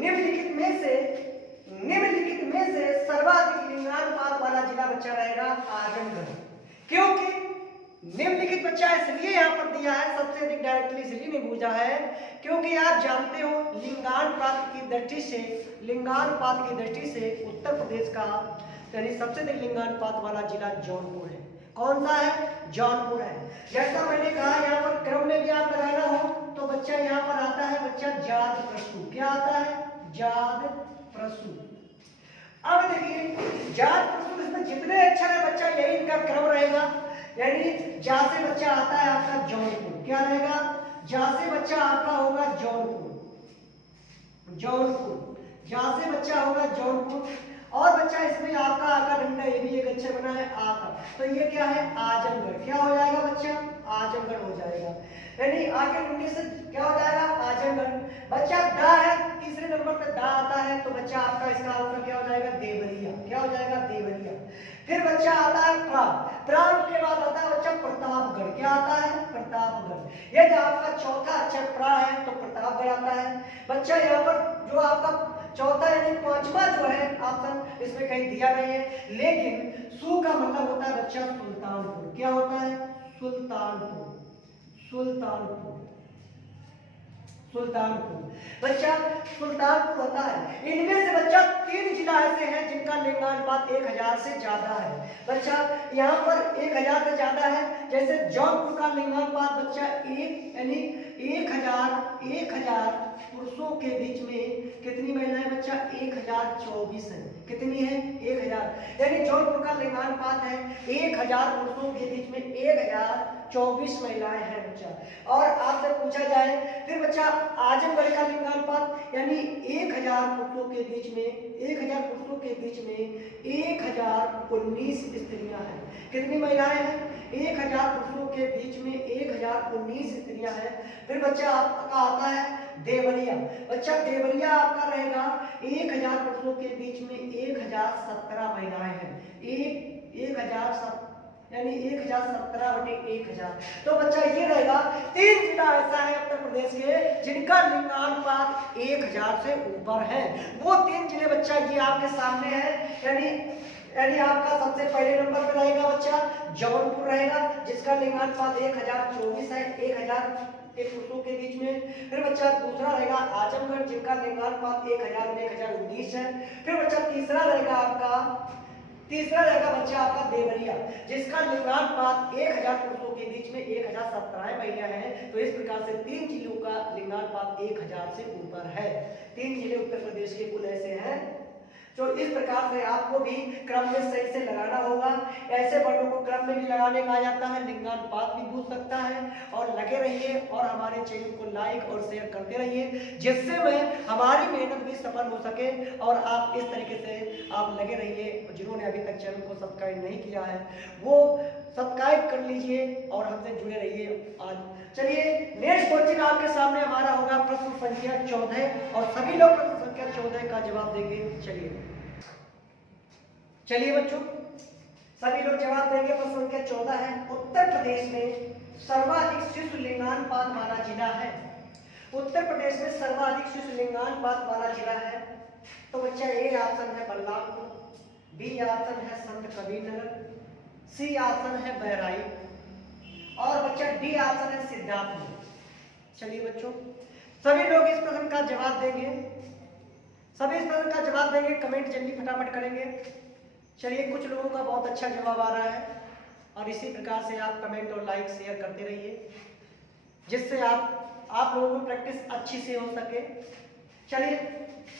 निम्नलिखित में से सर्वाधिक लिंगानुपात वाला जिला बच्चा रहेगा आजमगढ़। क्योंकि निम्नलिखित बच्चा इसलिए यहाँ पर दिया है, सबसे अधिक डायरेक्टली इसलिए नहीं पूछा है क्योंकि आप जानते हो लिंगानुपात की दृष्टि से उत्तर प्रदेश का यानी सबसे अधिक लिंगानुपात वाला जिला जौनपुर है। कौन सा है? जौनपुर है। जैसा मैंने कहा यहाँ पर क्रम में भी आप लगाना हो तो बच्चा यहाँ पर आता है बच्चा जात प्रस्तुत। क्या आता है? जात प्रस्तुत। अब देखिए जात प्रस्तुत इसमें जितने अक्षर है बच्चा यही इनका क्रम रहेगा। यानी जा से बच्चा आता है आपका जौनपुर। क्या रहेगा? जा से बच्चा आपका होगा जौनपुर। जा से बच्चा होगा जौनपुर। और बच्चा इसमें आपका आका डंडा ये भी एक अक्षर बना है आका, तो ये क्या है? आजमगढ़। क्या हो जाएगा बच्चा? आजमगढ़ हो जाएगा। यानी आगे डंडे से क्या हो जाएगा? आजमगढ़। बच्चा दा है, तीसरे नंबर पे दा आता है तो बच्चा आपका इसका आंसर क्या हो जाएगा? देवरिया। क्या हो जाएगा? देवरिया। फिर बच्चा आता है प्राण के बाद आता है बच्चा प्रतापगढ़। क्या आता है? प्रतापगढ़। यदि आपका चौथा अक्षर प्रा है तो प्रतापगढ़ आता है। बच्चा यहाँ पर जो आपका चौथा यानी पांचवा जो है ऑप्शन इसमें कहीं दिया नहीं है, लेकिन सु का मतलब होता है बच्चा सुल्तानपुर। क्या होता है? सुल्तानपुर। बच्चा सुल्तानपुर होता है। इनमें से बच्चा 3 जिला ऐसे हैं जिनका लिंगानुपात 1000 से ज्यादा है। बच्चा यहाँ पर 1000 से ज्यादा है। जैसे जौनपुर का लिंगानुपात बच्चा 1 यानी 1000 पुरुषों के बीच में कितनी महिलाएं बच्चा? 1024 है। कितनी है? 1000। यानी जौनपुर का लिंगानुपात है 1000 पुरुषों के बीच में 1024 महिलाएं हैं बच्चा। और आपसे पूछा जाए फिर बच्चा आजमगढ़ का लिंगानुपात यानी 1000 पुरुषों के बीच में 1019 स्त्रियां हैं। कितनी महिलाएं हैं? 1000 पुरुषों के बीच में 1019 स्त्रियां हैं। फिर बच्चा आपका आता है देवरिया। बच्चा देवरिया आपका रहेगा 1000 पुरुषों के बीच में 1017 महिलाएं हैं। 1017 यानी 1017/1000। तो बच्चा ये रहेगा 3 जिला ऐसा है उत्तर प्रदेश के जिनका लिंगानुपात 1000 से ऊपर है। वो 3 जिले बच्चा ये आपके सामने है। यानी आपका सबसे पहले नंबर पर रहेगा बच्चा जौनपुर रहेगा जिसका लिंगानुपात 1024 है 1000 के पुरुषों के बीच में। फिर बच्चा दूसरा रहेगा आजमगढ़ जिनका लिंगानुपात 1000 में 1019 है। फिर बच्चा तीसरा रहेगा आपका तीसरा रहेगा बच्चा आपका देवरिया, जिसका लिंगानुपात 1000 पुरुषों के बीच में 1017 महिलाएं हैं। तो इस प्रकार से 3 जिलों का लिंगानुपात 1000 से ऊपर है। 3 जिले उत्तर प्रदेश के कुल ऐसे हैं। तो इस प्रकार से आपको भी क्रम में सही से लगाना होगा। ऐसे वर्णों को क्रम में भी लगाने का आ जाता है, लिंगानुपात भी पूछ सकता है। और लगे रहिए और हमारे चैनल को लाइक और शेयर करते रहिए, जिससे में हमारी मेहनत भी सफल हो सके। और आप इस तरीके से आप लगे रहिए। जिन्होंने अभी तक चैनल को सब्सक्राइब नहीं किया है वो सब्सक्राइब कर लीजिए और हमसे जुड़े रहिए। आज चलिए नेक्स्ट क्वेश्चन आपके सामने हमारा होगा प्रश्न संख्या 14 और सभी लोग प्रश्न संख्या 14 का जवाब देंगे। चलिए बच्चों सभी लोग जवाब देंगे। प्रश्न संख्या 14 है, उत्तर प्रदेश में सर्वाधिक शिशु लिंगानुपात वाला जिला है। उत्तर प्रदेश में सर्वाधिक शिशु लिंगानुपात वाला जिला है। तो बच्चा ए ऑप्शन है बलरामपुर, बी ऑप्शन है संत कबीरनगर, सी ऑप्शन है बहराइच और बच्चा डी ऑप्शन है सिद्धार्थनगर। चलिए बच्चों सभी लोग इस प्रश्न का जवाब देंगे, सभी इस प्रश्न का जवाब देंगे। कमेंट जल्दी फटाफट करेंगे। चलिए कुछ लोगों का बहुत अच्छा जवाब आ रहा है और इसी प्रकार से आप कमेंट और लाइक शेयर करते रहिए, जिससे आप लोगों को प्रैक्टिस अच्छी से हो सके। चलिए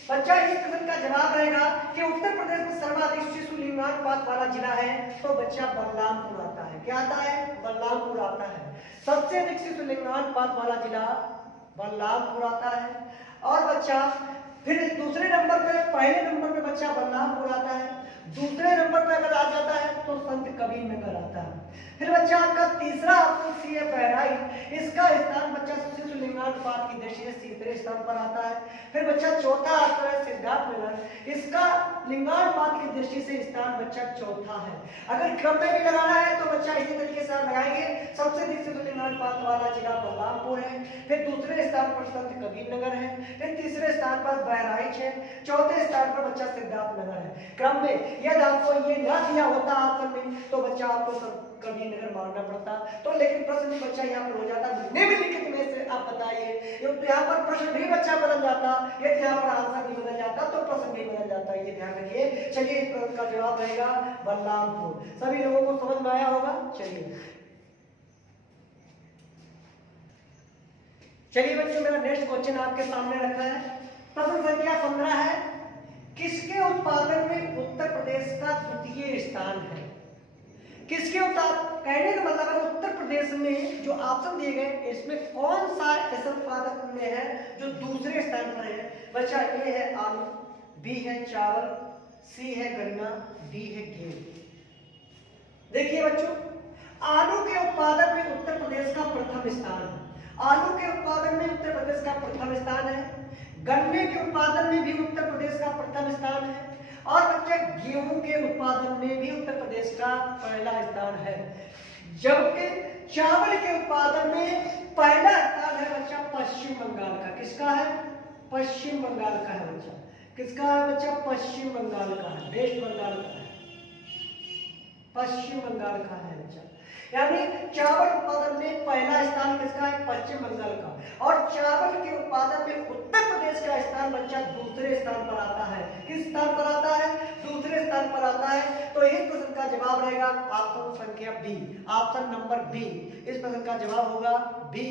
बच्चा इस प्रश्न का जवाब रहेगा कि उत्तर प्रदेश में सर्वाधिक शिशु लिंगानुपात वाला जिला है। तो बच्चा बलरामपुर आता है। क्या आता है? बलरामपुर आता है। सबसे अधिक शिशु लिंगानुपात वाला जिला बलरामपुर आता है। और बच्चा फिर दूसरे नंबर पे, पहले नंबर पे बच्चा बलरामपुर आता है, दूसरे नंबर पे अगर आ जाता है तो संत कबीरनगर आता है। फिर बच्चा आपका तीसरा ऑप्शन सी है बहराइच, इसका स्थान बच्चा शिशु लिंगानुपात की दृष्टि से तीसरे स्थान पर आता है। फिर बच्चा चौथा ऑप्शन है सिद्धार्थनगर, इसका लिंगानुपात की दृष्टि से स्थान बच्चा चौथा है। अगर क्रम में भी लगाना है तो बच्चा इसी तरीके से लगाएंगे। सबसे अधिक शिशु लिंगानुपात वाला जिला बलरामपुर है, फिर दूसरे स्थान पर संत कबीरनगर है, फिर तीसरे स्थान पर बहराइच है, चौथे स्थान पर बच्चा सिद्धार्थनगर है। क्रम में यदि आपको ये ना दिया होता ऑप्शन में तो बच्चा आपको कबीरनगर मारना पड़ता। तो लेकिन प्रश्न भी बच्चा यहाँ पर हो जाता, निम्नलिखित में से आप बताइए। तो यहाँ पर प्रश्न भी बच्चा बदल जाता, यदि यहाँ पर आंसर भी बदल जाता तो प्रश्न भी बदल जाता, ये ध्यान रखिए। चलिए इस प्रश्न का जवाब रहेगा बलरामपुर। सभी लोगों को समझ में आया होगा। चलिए बच्चों मेरा नेक्स्ट क्वेश्चन आपके सामने रखा है। प्रश्न संख्या 15 है, किसके उत्पादन में उत्तर प्रदेश का द्वितीय स्थान है? किसके कहने का मतलब है उत्तर प्रदेश में जो ऑप्शन दिए गए इसमें कौन सा ऐसा उत्पादक में है जो दूसरे स्थान पर है? बच्चा ए है आलू, बी है चावल, सी है गन्ना, डी है गेहूं। देखिए बच्चों आलू के उत्पादन में उत्तर प्रदेश का प्रथम स्थान है। आलू के उत्पादन में उत्तर प्रदेश का प्रथम स्थान है। गन्ने के उत्पादन में भी उत्तर प्रदेश का प्रथम स्थान है। और बच्चे गेहूं के उत्पादन में भी उत्तर प्रदेश का पहला स्थान है। जबकि चावल के उत्पादन में पहला स्थान है बच्चा पश्चिम बंगाल का। किसका है? पश्चिम बंगाल का है बच्चा। किसका है बच्चा? पश्चिम बंगाल का है, वेस्ट बंगाल का है, पश्चिम बंगाल का है बच्चा। यानी चावल उत्पादन में पहला स्थान किसका है? पश्चिम बंगाल का। और चावल के उत्पादन में उत्तर प्रदेश का स्थान बच्चा दूसरे स्थान पर आता है। किस स्थान पर आता है? दूसरे स्थान पर आता है। तो इस प्रश्न का जवाब रहेगा ऑप्शन संख्या बी, ऑप्शन नंबर बी। इस प्रश्न का जवाब होगा बी।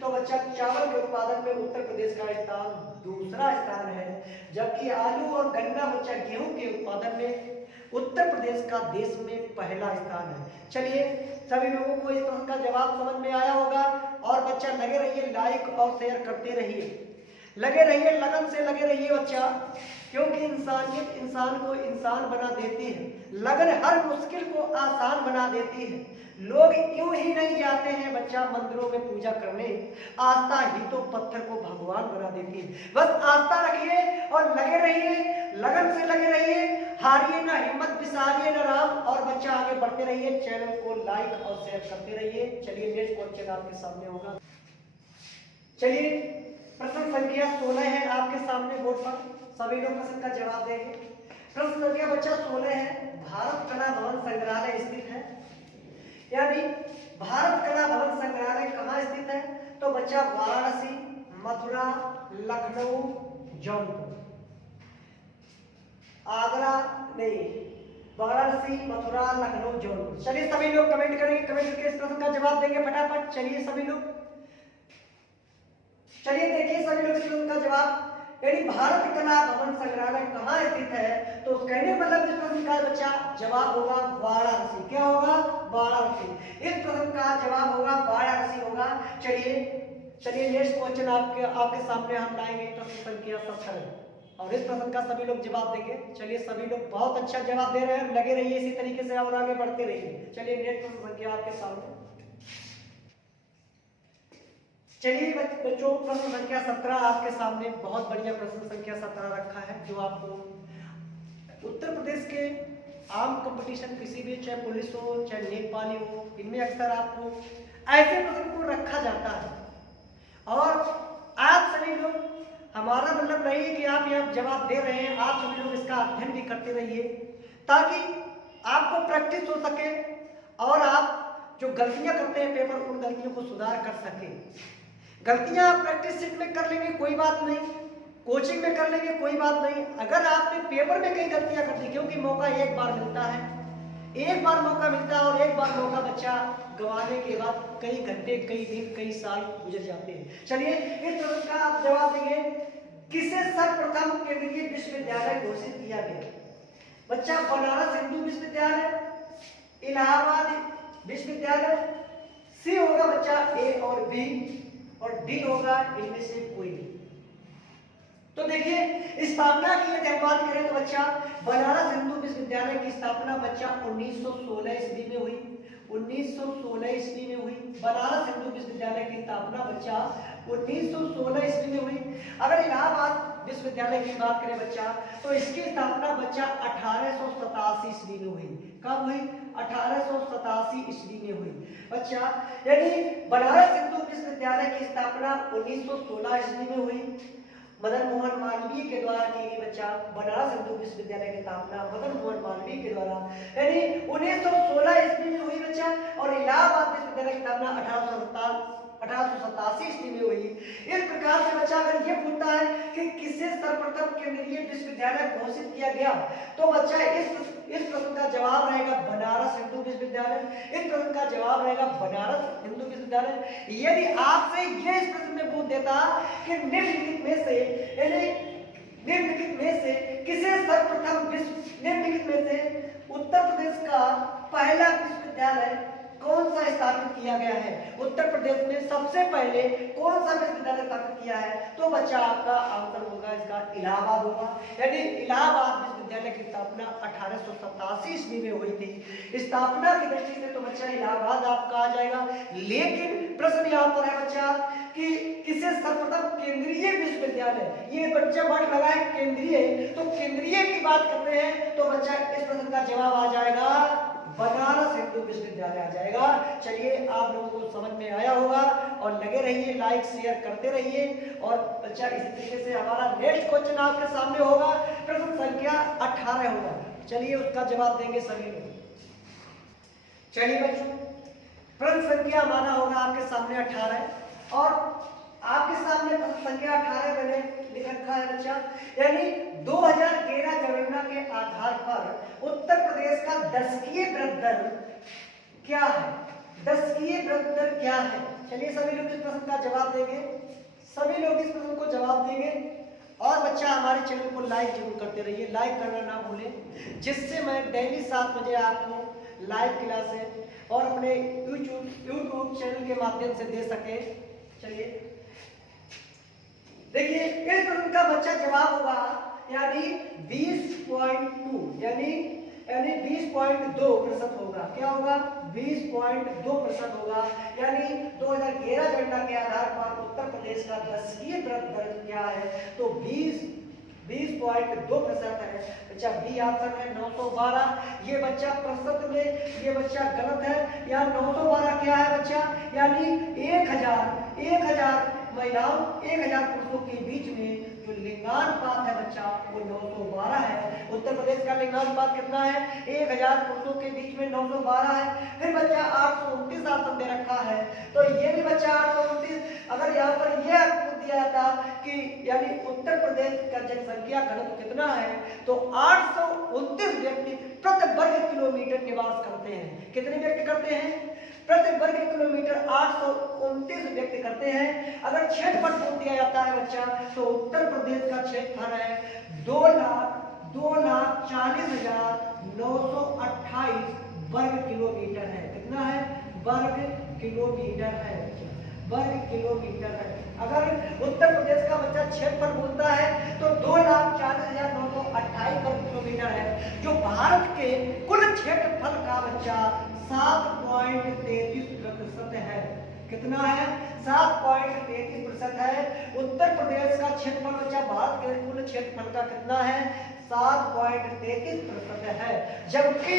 तो बच्चा चावल के उत्पादन में उत्तर प्रदेश का स्थान दूसरा स्थान है, जबकि आलू और गन्ना बच्चा गेहूं के उत्पादन में उत्तर प्रदेश का देश में पहला स्थान है। चलिए सभी लोगों को इस प्रश्न का जवाब समझ में आया होगा। और बच्चा लगे रहिए, लाइक और शेयर करते रहिए, लगे रहिए, लगन से लगे रहिए बच्चा, क्योंकि इंसानियत इंसान को इंसान बना देती है, लगन हर मुश्किल को आसान बना देती है। लोग यूं ही नहीं जाते हैं बच्चा मंदिरों में पूजा करने, आस्था ही तो पत्थर को भगवान बना देती है। बस आस्था रखिए और लगे रहिए, लगन से लगे रहिए, हारिए ना हिम्मत, बिसारिए ना राम। और बच्चा आगे बढ़ते रहिए, चैनल को लाइक और शेयर करते रहिए। चलिए नेक्स्ट क्वेश्चन आपके सामने होगा। चलिए प्रश्न संख्या 16 है आपके सामने बोर्ड पर, सभी लोग प्रश्न का जवाब देंगे। प्रश्न संख्या बच्चा 16 है, भारत कला भवन संग्रहालय स्थित है। यानी भारत कला भवन संग्रहालय कहाँ स्थित है? तो बच्चा वाराणसी, मथुरा, लखनऊ, जौनपुर, आगरा नहीं, वाराणसी, मथुरा, लखनऊ, जौनपुर। चलिए सभी लोग कमेंट करेंगे, कमेंट करके इस प्रश्न का जवाब देंगे फटाफट। चलिए सभी लोग, चलिए देखिए सभी लोग इस प्रश्न का जवाब। यानी भारत कला भवन संग्रहालय कहाँ स्थित है? तो कहने मतलब इस प्रश्न का बच्चा जवाब होगा वाराणसी। क्या होगा? वाराणसी। इस प्रश्न का जवाब होगा वाराणसी होगा। चलिए चलिए नेक्स्ट क्वेश्चन आपके सामने हम लाएंगे प्रश्न संख्या 17 और इस प्रश्न का सभी लोग जवाब देंगे। चलिए सभी लोग बहुत अच्छा जवाब दे रहे हैं, लगे रहिए इसी तरीके से और आगे बढ़ते रहिए। चलिए नेक्स्ट प्रश्न संख्या आपके सामने। चलिए बच्चों प्रश्न संख्या 17 आपके सामने, बहुत बढ़िया प्रश्न संख्या 17 रखा है जो आपको उत्तर प्रदेश के आम कंपटीशन किसी भी, चाहे पुलिस हो चाहे नेपाली हो, इनमें अक्सर आपको ऐसे प्रश्न को रखा जाता है। और आप सभी लोग, हमारा मतलब नहीं है कि आप यहाँ जवाब दे रहे हैं, आप सभी लोग इसका अध्ययन भी करते रहिए ताकि आपको प्रैक्टिस हो सके और आप जो गलतियां करते हैं पेपर, उन गलतियों को सुधार कर सके। गलतियां आप प्रैक्टिस सेट में कर लेंगे कोई बात नहीं, कोचिंग में कर लेंगे कोई बात नहीं। अगर आपने पेपर में कई गलतियां कर दी, क्योंकि मौका एक बार मिलता है, एक बार मौका मिलता है और एक बार मौका बच्चा गंवाने के बाद कई घंटे, कई दिन, कई साल गुजर जाते हैं। चलिए इस प्रश्न का आप जवाब देंगे, किसे सर्वप्रथम केंद्रीय विश्वविद्यालय घोषित किया गया? बच्चा बनारस हिंदू विश्वविद्यालय, इलाहाबाद विश्वविद्यालय, सी होगा बच्चा ए और बी, और डी होगा इनमें से कोई नहीं। तो देखिए स्थापना की यदि हम बात करें तो बच्चा बनारस हिंदू विश्वविद्यालय की स्थापना बच्चा 1916 ईस्वी में हुई। 1916 ईस्वी में हुई बनारस हिंदू विश्वविद्यालय की स्थापना बच्चा 1916 ईस्वी में हुई। अगर इलाहाबाद विश्वविद्यालय की बात करें बच्चा तो इसकी स्थापना बच्चा 1887 ईस्वी में हुई। कब हुई? 1887 ईस्वी में हुई बच्चा। यानी बनारस हिंदू विश्वविद्यालय की स्थापना 1916 ईस्वी में हुई, मदन मोहन मालवीय के द्वारा की गई बच्चा। बनारस हिंदू विश्वविद्यालय की स्थापना मदन मोहन मालवीय के द्वारा यानी 1916 ईस्वी में हुई बच्चा। और इलाहाबाद विश्वविद्यालय की स्थापना 1887 ईस्वी में हुई। इस प्रकार से बच्चा अगर ये पूछता है कि किसे सर्वप्रथम केंद्रीय विश्वविद्यालय घोषित किया गया, तो बच्चा इस प्रश्न का जवाब रहेगा बनारस हिंदू विश्वविद्यालय। इस प्रश्न का जवाब रहेगा बनारस हिंदू विश्वविद्यालय। यदि आपसे ये इस प्रश्न में पूछ देता कि निम्नलिखित में से, यानी निम्नलिखित में से किसे सर्वप्रथम निम्नलिखित में से उत्तर प्रदेश का पहला विश्वविद्यालय कौन सा स्थापित किया गया है? उत्तर प्रदेश में सबसे पहले कौन सा विश्वविद्यालय स्थापित किया है? तो बच्चा आपका आंसर होगा इसका इलाहाबाद होगा। यानी इलाहाबाद विश्वविद्यालय की स्थापना 1887 ईस्वी में हुई थी। स्थापना की दृष्टि से तो बच्चा इलाहाबाद आपका आ जाएगा। लेकिन प्रश्न यहाँ पर है बच्चा कि किसे सर्वप्रथम केंद्रीय विश्वविद्यालय, ये बच्चा वर्ड लगा है केंद्रीय, तो केंद्रीय की बात करते हैं तो बच्चा इस प्रश्न का जवाब आ जाएगा बनारस हिंदू विश्वविद्यालय आ जाएगा। चलिए आप लोगों को समझ में आया होगा और लगे रहिए, लाइक शेयर करते रहिए। और बच्चा इसी तरीके से हमारा नेक्स्ट क्वेश्चन आपके सामने होगा, प्रश्न संख्या 18 होगा। चलिए उसका जवाब देंगे सभी लोग। चलिए बच्चों प्रश्न संख्या हमारा होगा आपके सामने 18 और आपके सामने प्रश्न संख्या 18 मैंने लिख रखा है बच्चा। यानी 2013 जनगणना के आधार पर उत्तर प्रदेश का दशकीय वृद्धि दर क्या है? दशकीय वृद्धि दर क्या है? चलिए सभी लोग इस प्रश्न का जवाब देंगे, सभी लोग इस प्रश्न को जवाब देंगे। और बच्चा हमारे चैनल को लाइक जरूर करते रहिए, लाइक करना ना भूलें, जिससे मैं डेली 7 बजे आपको लाइव क्लासेस और अपने यूट्यूब चैनल के माध्यम से दे सके। चलिए देखिए इस प्रश्न का बच्चा जवाब होगा यानी 20.2 यानी 20.2% होगा। क्या होगा? 20.2% होगा। यानी 2013 जनगणना के आधार पर उत्तर प्रदेश का दशकीय वृद्धि दर क्या है? तो 20.2% है बच्चा। बी ऑप्शन है 912। ये बच्चा प्रतिशत में ये बच्चा गलत है। यहाँ 912 क्या है बच्चा? यानी 1000 महिलाओं 1000 पुरुषों के बीच में जो लिंगानुपात है बच्चा वो 912 है। उत्तर प्रदेश का लिंगानुपात कितना है? 1000 पुरुषों के बीच में 912 है। फिर बच्चा 829 ऑप्शन दे रखा है, तो ये भी बच्चा 829। अगर यहाँ पर ये दिया जाता कि यानी उत्तर प्रदेश का जनसंख्या घनत्व कितना है, तो 829 व्यक्ति प्रति वर्ग किलोमीटर निवास करते हैं। कितने व्यक्ति करते हैं? प्रति वर्ग किलोमीटर 829 व्यक्ति करते हैं। अगर क्षेत्रफल बोल दिया जाता है बच्चा, तो उत्तर प्रदेश का क्षेत्रफल है 2,40,928 वर्ग किलोमीटर है। कितना है? वर्ग किलोमीटर है, वर्ग किलोमीटर है। अगर उत्तर प्रदेश का बच्चा क्षेत्रफल बोलता है तो 2,40,928 वर्ग किलोमीटर है, जो भारत के कुल क्षेत्रफल का बच्चा 7.33% है। कितना है? 7.33% है। उत्तर प्रदेश का क्षेत्रफल बच्चा भारत के कुल क्षेत्रफल का कितना है? 7.33% है। जबकि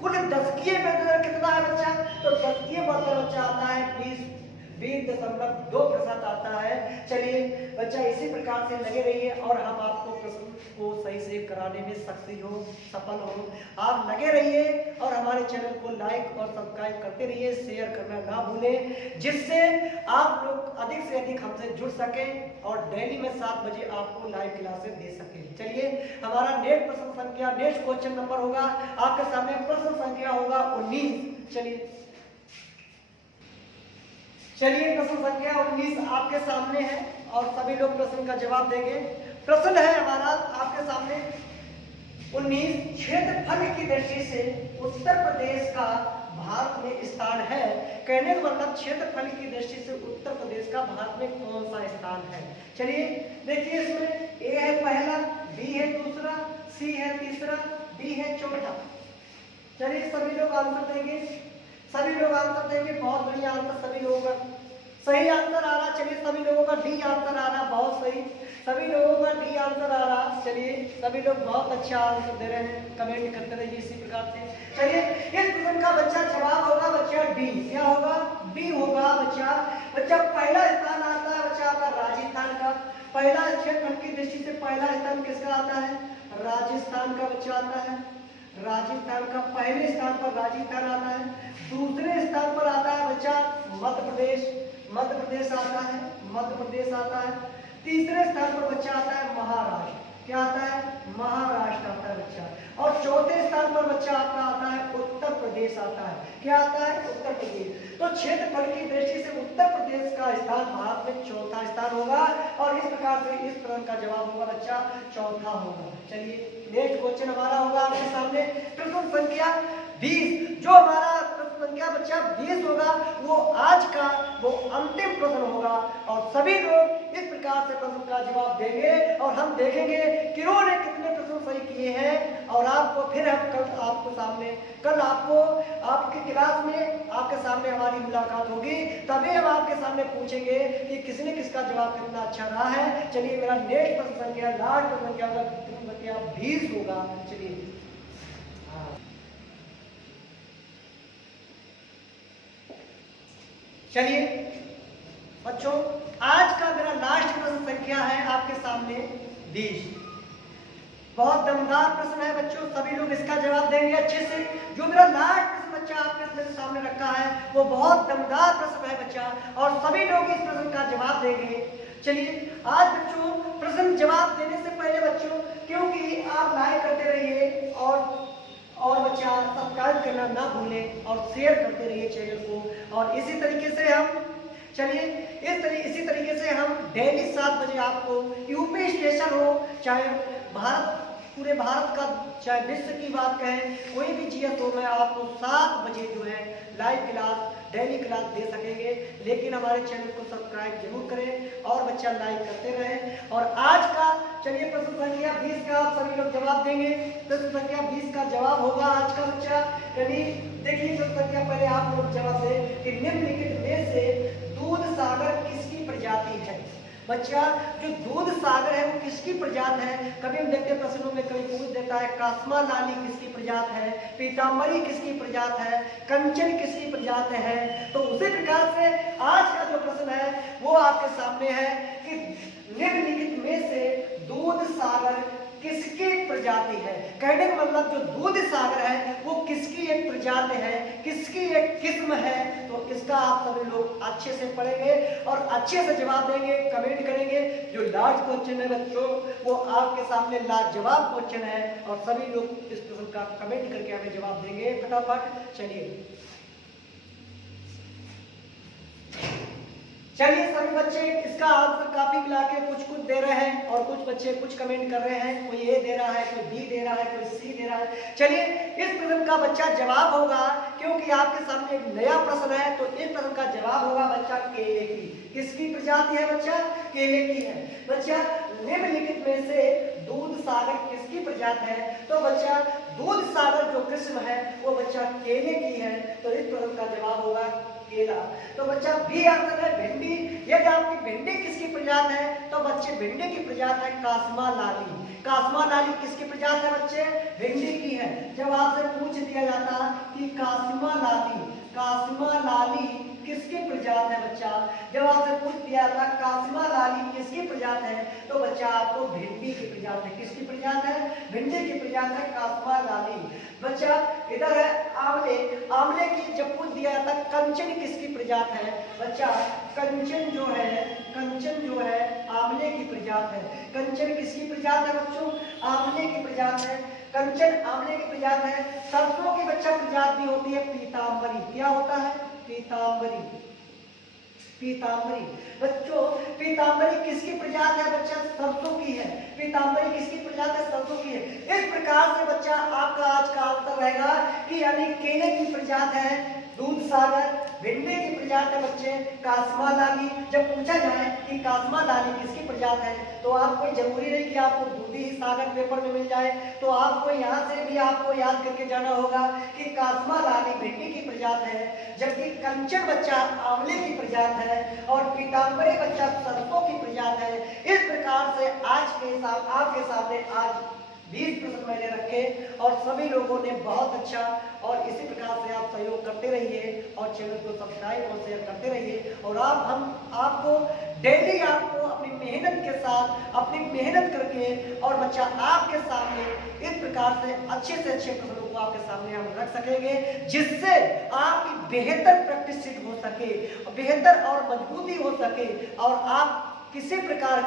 कुल दशकीय वृद्धि दर कितना है बच्चा? तो दशकीय वृद्धि दर बच्चा आता है 20.2% आता है। चलिए बच्चा इसी प्रकार से लगे रहिए और हम आपको प्रश्न को सही से कराने में सफल हो। आप लगे रहिए और हमारे चैनल को लाइक और सब्सक्राइब करते रहिए, शेयर करना ना भूलें, जिससे आप लोग अधिक से अधिक हमसे जुड़ सकें और डेली में 7 बजे आपको लाइव क्लासेस दे सकें। चलिए हमारा नेक्स्ट प्रश्न संख्या, नेक्स्ट क्वेश्चन नंबर होगा आपके सामने, प्रश्न संख्या होगा 19। चलिए प्रश्न संख्या 19 आपके सामने है और सभी लोग प्रश्न का जवाब देंगे। प्रश्न है हमारा आपके सामने 19, क्षेत्रफल की दृष्टि से उत्तर प्रदेश का भारत में स्थान है। कहने का मतलब क्षेत्रफल की दृष्टि से उत्तर प्रदेश का भारत में कौन सा स्थान है? चलिए देखिए, इसमें ए है पहला, बी है दूसरा, सी है तीसरा, डी है चौथा। चलिए सभी लोग आंसर देंगे, सभी लोग आंसर देंगे। बहुत बढ़िया आंसर सभी लोगों का सही आंसर आ रहा। चलिए सभी लोगों का डी आंसर आ रहा, बहुत सही, सभी लोगों का डी आंसर आ रहा। चलिए सभी लोग बहुत अच्छा आंसर दे रहे हैं, कमेंट करते रहिए इसी प्रकार से। चलिए इस प्रश्न का बच्चा जवाब होगा बच्चा डी। क्या होगा? डी होगा बच्चा। बच्चा पहला स्थान आता है बच्चा आपका राजस्थान का। पहला क्षेत्रफल की दृष्टि से पहला स्थान किसका आता है? राजस्थान का बच्चा आता है। राजस्थान का पहले स्थान पर राजस्थान आता है। दूसरे स्थान पर आता है बच्चा मध्य प्रदेश, मध्य प्रदेश आता है, मध्य प्रदेश आता है। तीसरे स्थान पर बच्चा आता है महाराष्ट्र। क्या आता है? महाराष्ट्र आता है बच्चा। और चौथे स्थान पर बच्चा आपका आता है उत्तर प्रदेश आता है। क्या आता है? उत्तर प्रदेश। तो क्षेत्रफल की दृष्टि से उत्तर प्रदेश का स्थान भारत में चौथा स्थान होगा और इस प्रकार से इस प्रश्न का जवाब होगा बच्चा चौथा होगा। चलिए नेक्स्ट क्वेश्चन हमारा होगा आपके सामने प्रश्न संख्या 20। जो हमारा प्रश्न संख्या बच्चा 20 होगा वो आज का वो अंतिम प्रश्न होगा और सभी लोग इस प्रकार से प्रश्न का जवाब देंगे और हम देखेंगे किन्होंने कितने प्रश्न सही किए हैं। और आपको फिर हम कल आपको आपकी क्लास में आपके सामने हमारी मुलाकात होगी, तभी हम आपके सामने पूछेंगे कि किसने किसका जवाब कितना अच्छा रहा है। चलिए मेरा नेक्स्ट प्रश्न संख्या, लास्ट प्रश्न संख्या 20 होगा। चलिए चलिए बच्चों, आज का मेरा लास्ट प्रश्न संख्या है आपके सामने 20। बहुत दमदार प्रश्न है बच्चों, सभी लोग इसका जवाब देंगे अच्छे से। जो मेरा लास्ट प्रश्न बच्चा आपके सामने रखा है वो बहुत दमदार प्रश्न है बच्चा और सभी लोग इस प्रश्न का जवाब देंगे। चलिए आज बच्चों प्रश्न जवाब देने से पहले बच्चों, क्योंकि आप लाइक करते रहिए और बच्चा सब्सक्राइब करना ना भूलें और शेयर करते रहिए चैनल को। और इसी तरीके से हम इसी तरीके से हम डेली 7 बजे आपको यूपी स्टेशन हो, चाहे पूरे भारत का, चाहे विश्व की बात कहें, कोई भी चीज हो, मैं आपको 7 बजे जो है लाइव क्लास, डेली क्लास दे सकेंगे। लेकिन हमारे चैनल को सब्सक्राइब जरूर करें और बच्चा लाइक करते रहें। और आज का चलिए प्रश्न संख्या 20 का आप सभी लोग जवाब देंगे। प्रश्न संख्या 20 का जवाब होगा आज का बच्चा, यानी देखिए प्रश्न संख्या पहले आप लोग जवाब दें कि निम्नलिखित में से दूध सागर किसकी प्रजाति है। बच्चा जो दूध सागर है वो किसकी प्रजाति है? कभी हम देखते हैं प्रश्नों में कभी पूछ देता है कास्मा लाली किसकी प्रजाति है, पीताम्बरी किसकी प्रजाति है, कंचन किसकी प्रजाति है। तो उसी प्रकार से आज का जो प्रश्न है वो आपके सामने है कि निम्नलिखित में से दूध सागर किसकी प्रजाति है। कहने का मतलब जो दूध सागर है वो किसकी एक प्रजाति है, किसकी एक किस्म है, तो इसका आप सभी लोग अच्छे से पढ़ेंगे और अच्छे से जवाब देंगे, कमेंट करेंगे। जो लास्ट क्वेश्चन है बच्चों, वो आपके सामने लाजवाब क्वेश्चन है और सभी लोग इस प्रश्न का कमेंट करके हमें जवाब देंगे फटाफट। चलिए सभी बच्चे इसका आंसर काफी मिला के कुछ कुछ दे रहे हैं और कुछ बच्चे कुछ कमेंट कर रहे हैं। कोई ए दे रहा है, कोई बी दे रहा है, कोई सी दे रहा है। चलिए इस प्रश्न का बच्चा जवाब होगा, क्योंकि आपके सामने एक नया प्रश्न है, तो इस प्रश्न का जवाब होगा बच्चा केले की। किसकी प्रजाति है बच्चा? केले की है। बच्चा निम्नलिखित में से दूध सागर किसकी प्रजाति है? तो बच्चा दूध सागर जो किस्म है वो बच्चा केले की है, तो इस प्रश्न का जवाब होगा केला। तो बच्चा बी आंसर है भिंडी। यदि आपकी भिंडी किसकी प्रजाति है? तो बच्चे भिंडी की प्रजाति है कास्मा लाली। कास्मा लाली किसकी प्रजाति है बच्चे? भिंडी की है। जब आपसे पूछ दिया जाता कि कास्मा लाली किसकी प्रजाति है बच्चा, जब आपसे पूछ दिया था कास्मा लाली किसकी प्रजाति है, तो बच्चा आपको भिंडी की प्रजाति है। किसकी प्रजाति है? भिंडी की प्रजाति है कास्मा लाली। बच्चा इधर है आंवले। आंवले की जब पूछ दिया था कंचन किसकी प्रजाति है, बच्चा कंचन जो है आंवले की प्रजाति है। कंचन किसकी प्रजाति है बच्चों? आंवले की प्रजाति है। कंचन आंवले की प्रजाति है। सरसों की बच्चा प्रजाति होती है पीतांबरी। क्या होता है? पीतांबरी। बच्चों पीतांबरी किसकी प्रजाति है बच्चा? सरसों की है। पीतांबरी किसकी प्रजाति है? सरसों की है। इस प्रकार से बच्चा आपका आज का आंसर रहेगा कि यानी केले की प्रजाति है दूध सागर, भिंडी की प्रजाति है बच्चे कास्मा लाली। जब पूछा जाए कि कास्मा लाली किसकी प्रजाति है, तो आपको जरूरी नहीं कि आपको दूधी सागर पेपर में मिल जाए, तो आपको यहाँ से भी आपको याद करके जाना होगा कि कास्मा लाली भिंडी की प्रजाति है, जबकि कंचन बच्चा आंवले की प्रजाति है और पीतांबरी बच्चा सरसों की प्रजाति है। इस प्रकार से आज के आपके सामने आज 20 प्रश्न मैंने रखे और सभी लोगों ने बहुत अच्छा, और इसी प्रकार से आप सहयोग करते रहिए और चैनल को सब्सक्राइब और शेयर करते रहिए। और हम आपको डेली आपको अपनी मेहनत के साथ अपनी मेहनत करके और बच्चा आपके सामने इस प्रकार से अच्छे प्रश्नों को आपके सामने हम रख सकेंगे, जिससे आपकी बेहतर प्रैक्टिस हो सके, बेहतर और मजबूती हो सके और आप किसी प्रकार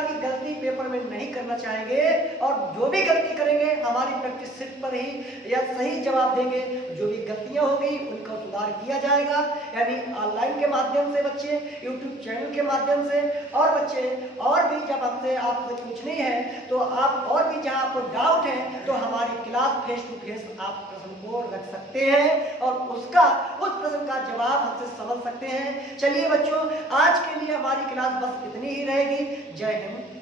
की गलती पेपर में नहीं करना चाहेंगे। और जो भी गलती करेंगे हमारी प्रैक्टिस शीट पर ही या सही जवाब देंगे। जो भी गलतियां होगी उनका सुधार किया जाएगा, यानी ऑनलाइन के माध्यम से बच्चे, यूट्यूब चैनल के माध्यम से। और बच्चे और भी जब हमसे आपको पूछनी है तो आप और भी जहां आपको डाउट है तो हमारी क्लास फेस टू फेस आप प्रश्न को रख सकते हैं और उस प्रश्न का जवाब हमसे समझ सकते हैं। चलिए बच्चों आज के लिए हमारी क्लास बस इतनी ही रहेगी। जय हिंद।